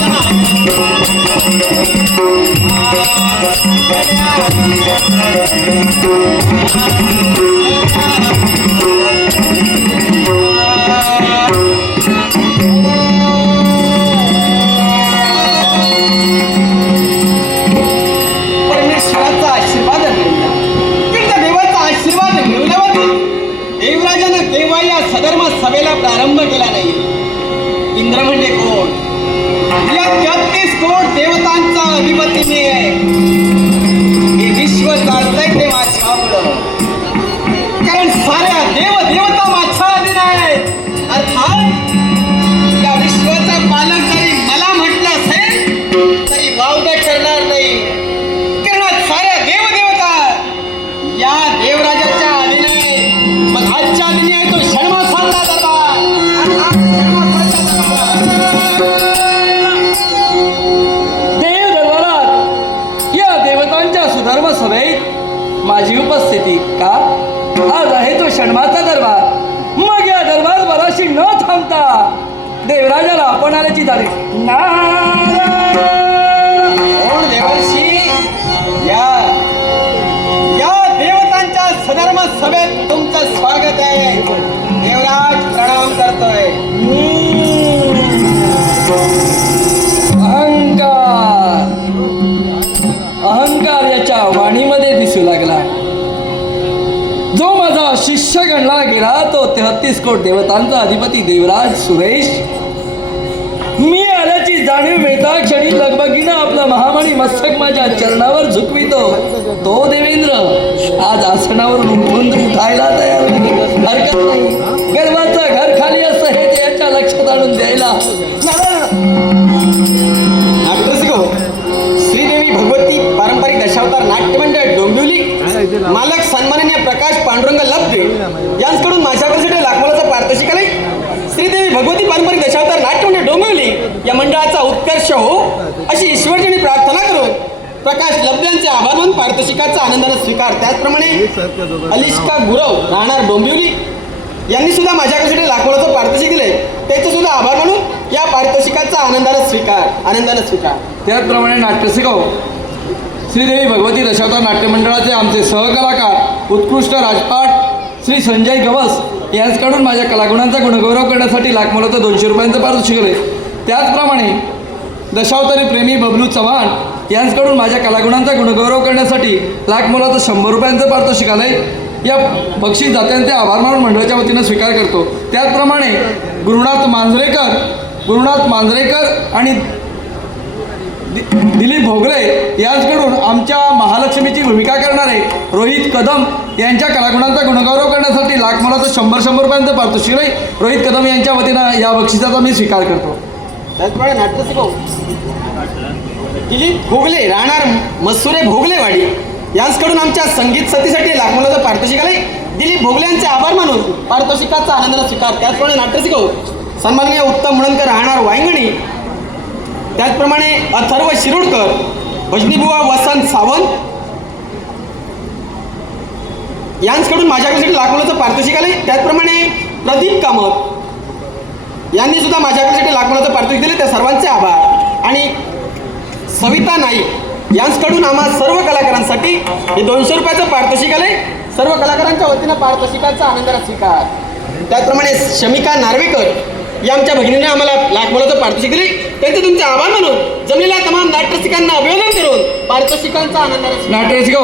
Thank you. परमेश्वराचा आशीर्वाद मिळवला. त्या देवाचा आशीर्वाद मिळवल्यावर देवराजानं केव्हा या सधर्म सभेला प्रारंभ केला नाही. इंद्र म्हणजे कोण? या 33 कोट देवतांचा अधिपती मी आहे. हे विश्व चालतंय ते माझ्यामुळं, कारण साऱ्या देवता माझ्या अधीन आहेत. अर्थात या विश्वाचा पालक जरी मला म्हटलं असेल तरी वावगं ठरणार नाही, कारण आज साऱ्या देवता या देवराजाच्या अधीन आहे. मग आजच्या अधीन आहे तो षण्मासाचा दरबार. आणि हा षण्मासाचा दरबार देव दरबारात या देवतांच्या सुधर्म सभेत माझी उपस्थिती का? आज आहे तो षण्माचा दरबार. मग या दरबार बराशी न थांबता देवराजाला आपण आल्याची तारीख कोण देवर्षी? या देवतांच्या सधर्म सभेत तुमचं स्वागत आहे. देवराज प्रणाम करतोय. अहंकार याच्या वाणीमध्ये दिसू लागला. जो माझा शिष्य गणला गेला तो 33 कोट देवतांचा अधिपती देवराज सुरेश. मी आल्याची जाणीव मिळता क्षणी लगबगीनं आपला महामणी मस्तक माझ्या चरणावर झुकवितो. तो देवेंद्र आज आसनावरून उठून उठायला तयार नाही. हरकत नाही, गर्वाचं घर खाली असं हे त्याच्या लक्षात आणून द्यायला नाट्यरसिको श्रीदेवी भगवती पारंपरिक दशावतार नाट्य मंडळ डोंबिवली मालक सन्माननीय प्रकाश पांडुरंग लब्धे यांच्याकडून माझ्याकडे लाखमोलाचा पारितोषिकालय श्रीदेवी भगवती पारंपरिक दशावतार नाट्य मंडळ डोंबिवली या मंडळाचा उत्कर्ष हो अशी ईश्वरजनी प्रार्थना करून प्रकाश लब्ध्यांचे आभार मानून पारितोषिकाचा आनंदाने स्वीकार. त्याचप्रमाणे अलिष्का गुरव राहणार डोंबिवली यांनी सुद्धा माझ्याकडे लाखोलाचं पारितोषिक दिले. त्याचे सुद्धा आभार मानून या पारितोषिकाचा आनंदाने स्वीकार. त्याचप्रमाणे नाट्यशिकव श्रीदेवी भगवती दशावतार नाट्य मंडळाचे आमचे सहकलाकार उत्कृष्ट राजपाट श्री संजय गवस यांच्याकडून माझ्या कलागुणांचा गुणगौरव करण्यासाठी लाखमोलाचं 200 रुपयांचं पारितोषिक दिले. त्याचप्रमाणे दशावतारी प्रेमी बबलू चव्हाण यांच्याकडून माझ्या कलागुणांचा गुणगौरव करण्यासाठी लाखमोलाचं 100 रुपयांचं पारितोषिक आलंय. या बक्षीस दात्यांचे आभार मानून मंडळाच्या वतीनं स्वीकार करतो. त्याचप्रमाणे गुरुनाथ मांजरेकर आणि दिलीप भोगले यांच्याकडून आमच्या महालक्ष्मीची भूमिका करणारे रोहित कदम यांच्या कलागुणांचा गुणगौरव करण्यासाठी लाखमोलाचं 100 रुपयांचं पारितोषिक आहे. रोहित कदम यांच्या वतीनं या बक्षिसाचा मी स्वीकार करतो. त्याचप्रमाणे नाट्यशिकव दिलीप भोगले राहणार मसुरे भोगलेवाडी यांच्याकडून आमच्या संगीत सतीसाठी लाखमोलाचं पारितोषिक आलंय. दिलीप भोगले यांचे आभार मानून पारितोषिकाचा आनंदाने स्वीकार. त्याचप्रमाणे नाट्यशिकव सन्माननीय उत्तम मुळणकर राहणार वांगणी, त्याचप्रमाणे अथर्व शिरोडकर, भजनीबुवा वसंत सावंत यांच्याकडून माझ्याकडे लाखमोलाचं पारितोषिक आलंय. त्याचप्रमाणे प्रदीप कामत यांनी सुद्धा माझ्याकडे लाखमोलाचं पारितोषिक दिले. त्या सर्वांचे आभार. आणि सविता नाईक यांच्याकडून आम्हा सर्व कलाकारांसाठी हे 200 रुपयाचं पारितोषिक आलंय. सर्व कलाकारांच्या वतीनं पारितोषिकाचा आनंदाने स्वीकार. त्याचप्रमाणे शमिका नार्वेकर या आमच्या भगिनीने आम्हाला लाखमोलाचं पारितोषिक दिले. त्यांचे तुमचे आभार मानून जमलेल्या तमाम नाट्यरसिकांना अभिवादन करून पारितोषिकांचा आनंदाने नाट्यरसिक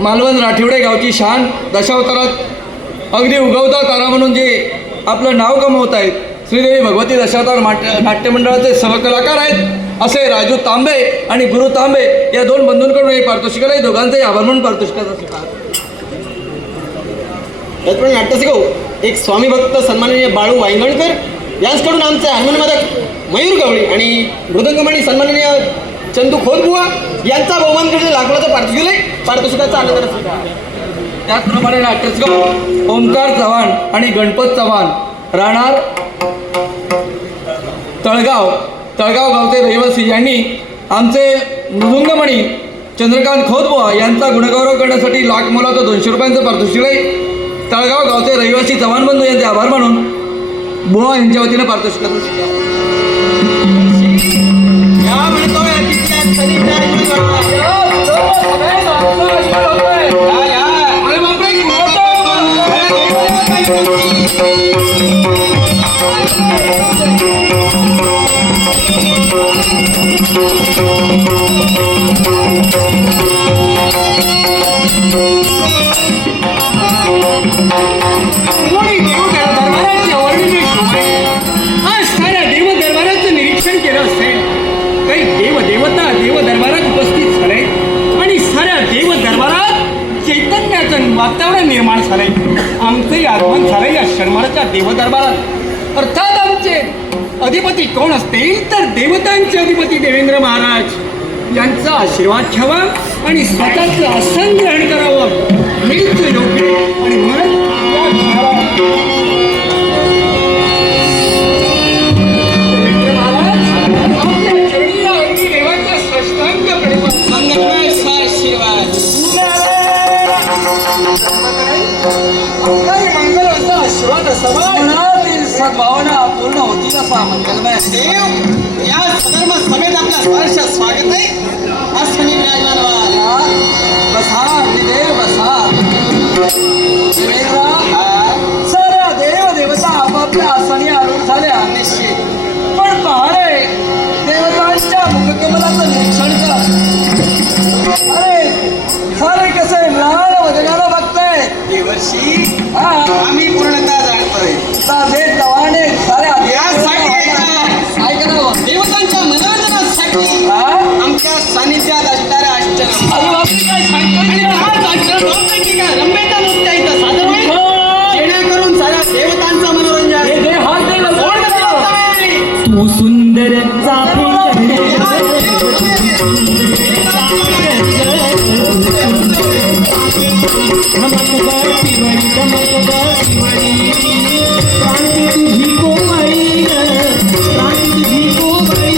मालवण राठिवडे गावची शान दशावतारात अगदी उगवता तारा म्हणून जे आपलं नाव कमवत आहेत श्रीदेवी भगवती दशावतार नाट्य मंडळाचे सहकलाकार आहेत असे राजू तांबे आणि गुरु तांबे या 2 बंधूंकडून हे पारितोषिक आहे. दोघांचंही आभार म्हणून पारितोषिकाचा स्वीकार. त्याचप्रमाणे नाट्यशिकव एक स्वामी भक्त सन्माननीय बाळू वांगणकर यांच्याकडून आमचे हार्मोनियमवादक मयूर गवळी आणि मृदंगमणी सन्माननीय चंदू खोतबुवा यांचा बहुमानकडे लाखोलाचं पारितोषिक दिले. पारितोषिकाचा आनंदाने स्वीकार. त्याचप्रमाणे नाट्यशिकव ओमकार चव्हाण आणि गणपत चव्हाण राहणार तळगाव गावचे रहिवासी यांनी आमचे मृदुंगमणी चंद्रकांत खोतबुवा यांचा गुणगौरव करण्यासाठी लाखमोलाचं 200 रुपयांचं पारितोषिक आहे. तळगाव गावचे रहिवासी चव्हाण बंधू यांचे आभार मानून बुवा यांच्या वतीनं पारितोषिकाचा स्वीकार. या शनी विराजमान या सर्व सभेत आमचा आशीर्वाद होतोय. अरे बापरे, कोणी देव दरबाराची वर्णिली शोभे. आज साऱ्या देव दरबाराचं निरीक्षण केलं असेल. काही देव देवता देव दरबारात उपस्थित झाले आणि साऱ्या देव दरबारात चैतन्याचं वातावरण निर्माण झालंय. आमचंही आगमन झालंय या शर्माच्या देव दरबारात. अर्थात आमचे अधिपती कोण असतील तर देवतांचे अधिपती देवेंद्र महाराज यांचा आशीर्वाद घ्यावा आणि स्वतःचं आसन ग्रहण करावं मीच योग्य आणि म्हणून या घराला देवेंद्र महाराज आपल्या चरणी या अगदी देवाच्या साष्टांग प्रणिपात. मंगलमय आशीर्वाद. आपलाही मंगल असा आशीर्वाद असावा. मनातील सद्भावना पूर्ण होतील असा मंगलमय देव या सधर्म समेत आपल्या सहर्ष स्वागत आहे. आज शनी विराजमान व्हा. बसा देव बसा. देवेंद्र, साऱ्या देव देवता आपापल्या आसनी आरूढ झाल्या. निश्चित पण पहाडे देवतांच्या मुखकमलाचं निरीक्षण कर. अरे सारे कसे म्लान वदनानं बघताय. देवर्षी हा आम्ही पूर्णतः जाणतोय. साधे जवाने साऱ्या यासाठी ऐकलं देवतांच्या मनोरंजनासाठी हा आमच्या सानिध्यात असणाऱ्या अष्टनाम अरे बापरे, काय सांगतोय? रंभेचा नृत्य इथं सादर होईल. जेणेकरून साऱ्या देवतांचं मनोरंजन हे देव हात दे लवकर. तू सुंदर चाफे धमक बरतीवरी क्रांती तुझी कोमळी क्रांती तुझी कोमळी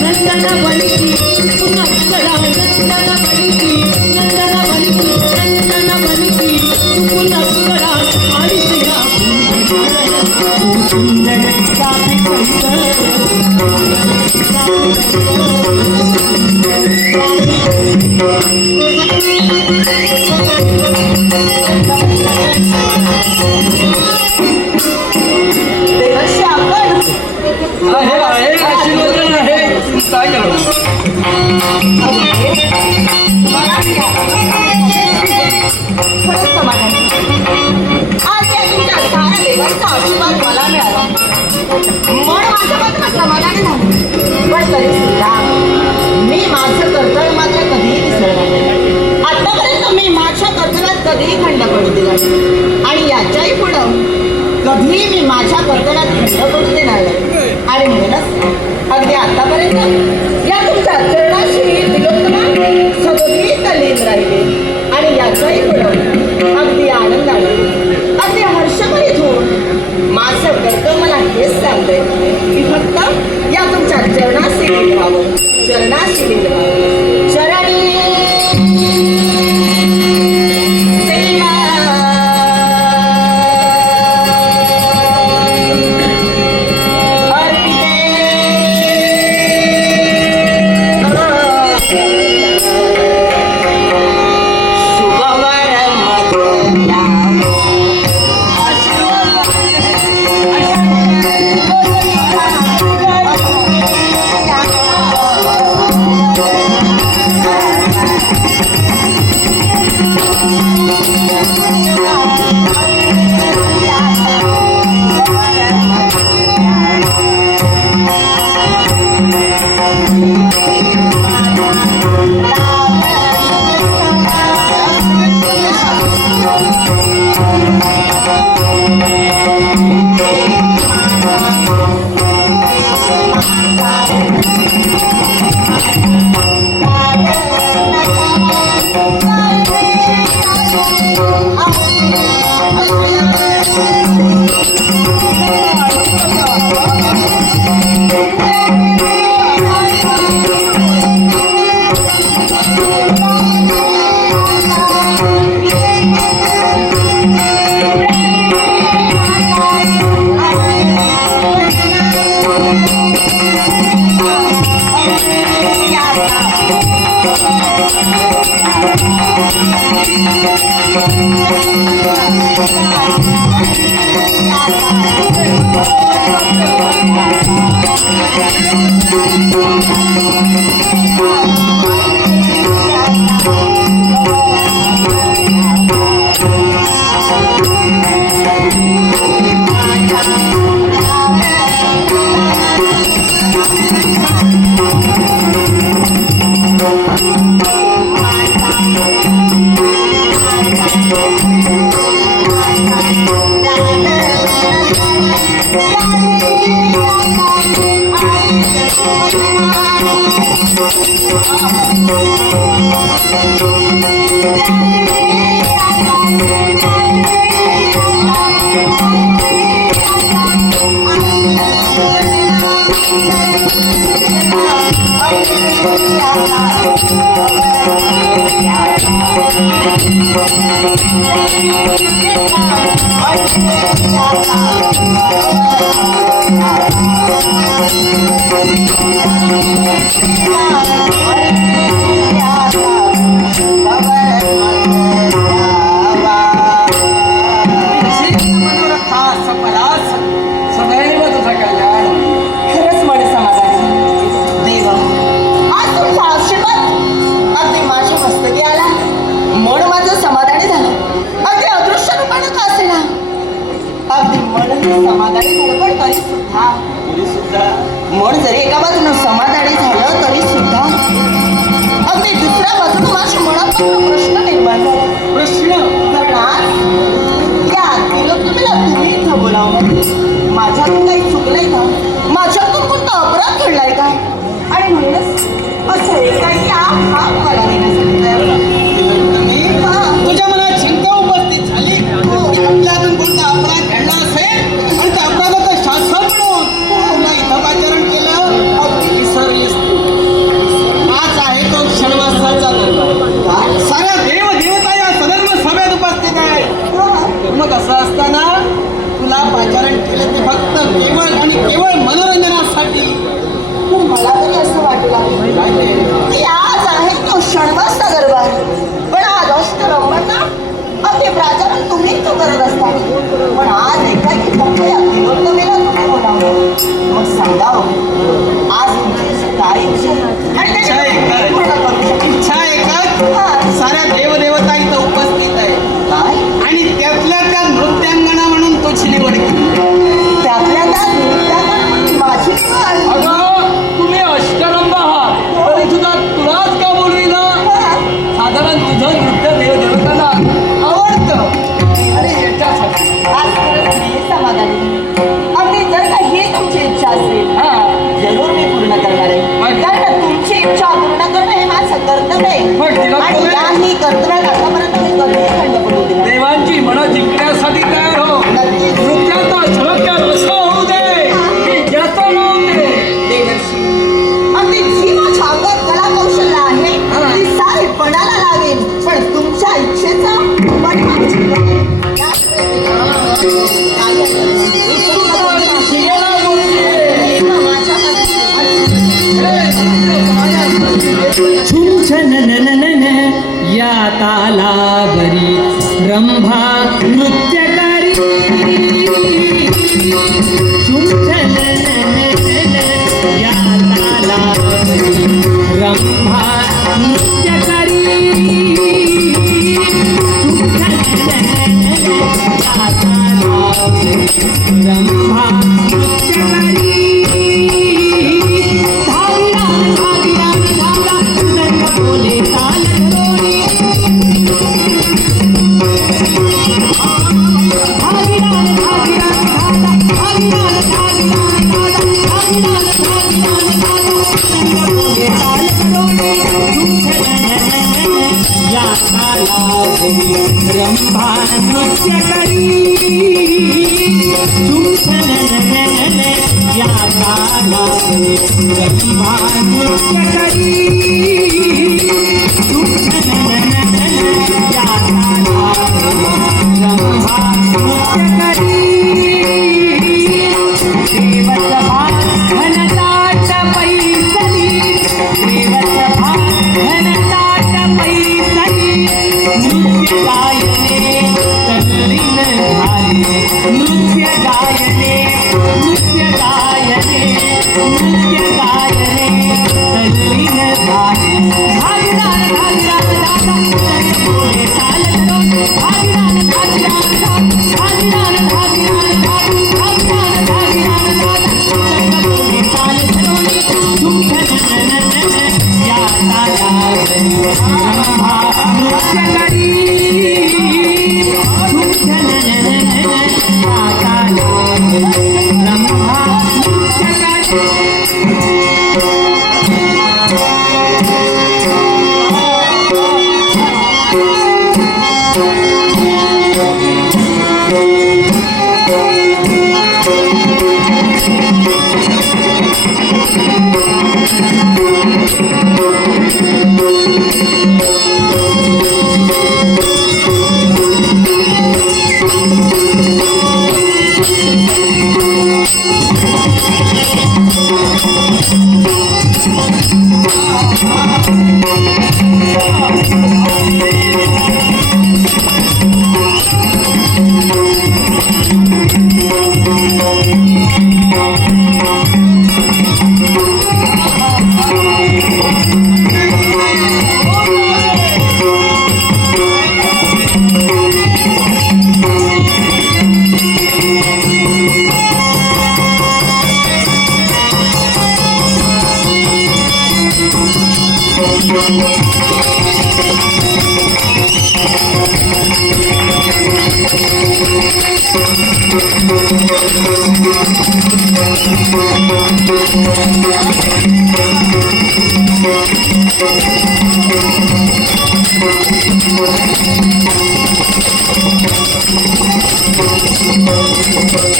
नंदन बलकी पुन्हा करा नंदन बलकी नंदन बलकी नंदन बलकी पुन्हा करा आणि सिया तू सुंदर चाफे देवर्षी आपण हे आशीर्वाद आहे. काय करणार? आज या तुमच्या साऱ्या देवांचा आशीर्वाद मला मिळाला. मन माझं मात्र समाधानी नाही. पण तरी सुद्धा मी माझं कर्तव्य मात्र कधीही विसरणार नाही. आतापर्यंत मी माझ्या कर्तव्यात कधीही खंड पडू दिला नाही. आणि याच्याही पुढं कधीही मी माझ्या कर्तव्यात खंड पडू देणार नाही. आणि म्हणूनच अगदी आतापर्यंत या तुमच्या चरणाशी तिलोत्तमा सगळीत लीन राहिले. आणि याच्याही पुढं अगदी आनंदाने अगदी हर्षभरीत होऊन माझं कर्तव्य मला हेच सांगतंय की फक्त या तुमच्या चरणाशी लीन व्हावं. चरणाशी लीन व्हावं. चरणी सेवा सदैव तुझं कल्याण. खरंच मन समाधान देवा, आज तुमचा आशीर्वाद अगदी माझ्या मस्तकी आला. मन माझं समाधानी झालं, अगदी अदृश्य रूपानं का असेना, अगदी मन समाधानी झालं. पण तरी सुद्धा मन जरी एका बाजूनं समाधानी झालं तरी सुद्धा अगदी दुसऱ्या बाजूनं माझ्या मनात प्रश्न निर्माण झाला. प्रश्न कारण आज या तुम्ही इथं बोलावं, माझ्यातून काही चुकलंय का, माझ्यातून कोणता अपराध घडलाय का, आणि म्हणूनच असं एकाही हा मला देण्यासाठी तयार झाला. तुझ्या मनात शंका उपस्थित झाली की आपल्यातून कोणता अपराध घडला असेल आणि त्या अपराधाचं शासन म्हणून तुला इथं पाचारण केलं. अगदी विसरलीस तू. आज आहे तो क्षणवासाचा दरबार. साऱ्या देव देवता या सदर्भ सभेत उपस्थित आहे. मग असं असताना तुला पाचारण केलं ते फक्त केवळ आणि केवळ मनोरंजनासाठी. पण मला तरी असं वाटलं की आज आहे तो क्षणवासचा दरबार, पण आज अष्टरंबांना अगदी प्राचारण तुम्ही तो करत असता. पण आज एकाकी फक्त या तिलोत्तमेला तुम्ही बोलावं. मग सांगा आज तुमची काय इच्छा आणि इच्छा त्याची एकच. पूर्ण करू शकता. इच्छा एकच. साऱ्या देवदेवता इथं उपस्थित आहे काय आणि त्यातल्या त्या नृत्यांगना म्हणून तुझी निवड केली. त्यातल्या त्या नृत्याला माझी निवड. अगं तुम्ही अष्टरंभ आहात तरी सुद्धा तुलाच का बोलवीना. साधारण तुझं नृत्य देवदेवतांना आवडतं आणि याच्यासाठी आज खरंच मी समाधानी. अगदी जर का ही तुमची इच्छा असेल जरूर मी पूर्ण करणार आहे. कारण तुमची इच्छा पूर्ण करणं हे माझं कर्तव्य आहे आणि याही कर्तव्यात आतापर्यंत मी कधीही खंड पडू दिला. देवांची मनं जिंकण्यासाठी तयार हो. नृत्याचा झलक्या रस होऊ दे की ज्याचं नाव दे. देवर्षी, अगदी जी माझ्या अंगात कला कौशल्य आहे ती सारी पणाला लागेल, पण तुमच्या इच्छेचा परिणाम जिंकणे. छुंछननननन या तालावरी रंभा नृत्य करी. छुंछनननन या तालावरी रंभा नृत्य करी. छुंछनननन या तालावरी रंभा नृत्य करी. बोले ताल धरोणी भागीदान भागीदान दादा भागीदान भागीदान दादा भागीदान भागीदान दादा बोले ताल धरोणी. या तालावरी रंभा नृत्य करी. या तालावरी रंभा नृत्य करी. देवसभा घनदाट पैसली देवसभा तल्लीन झाले नृत्य गायने नृत्य गायने नृत्य गायने तल्लीन झाले भागीदार भागीदार दादा पुढे चालत रो भागीदार भागीदार दादा भागीदार भागीदार दादा भागीदार भागीदार दादा पुढे चालत रो तुमच्या या ताला नृत्य करी तुमच्या या ताला ब्रह्मा नृत्य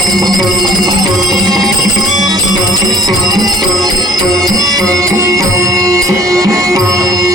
करी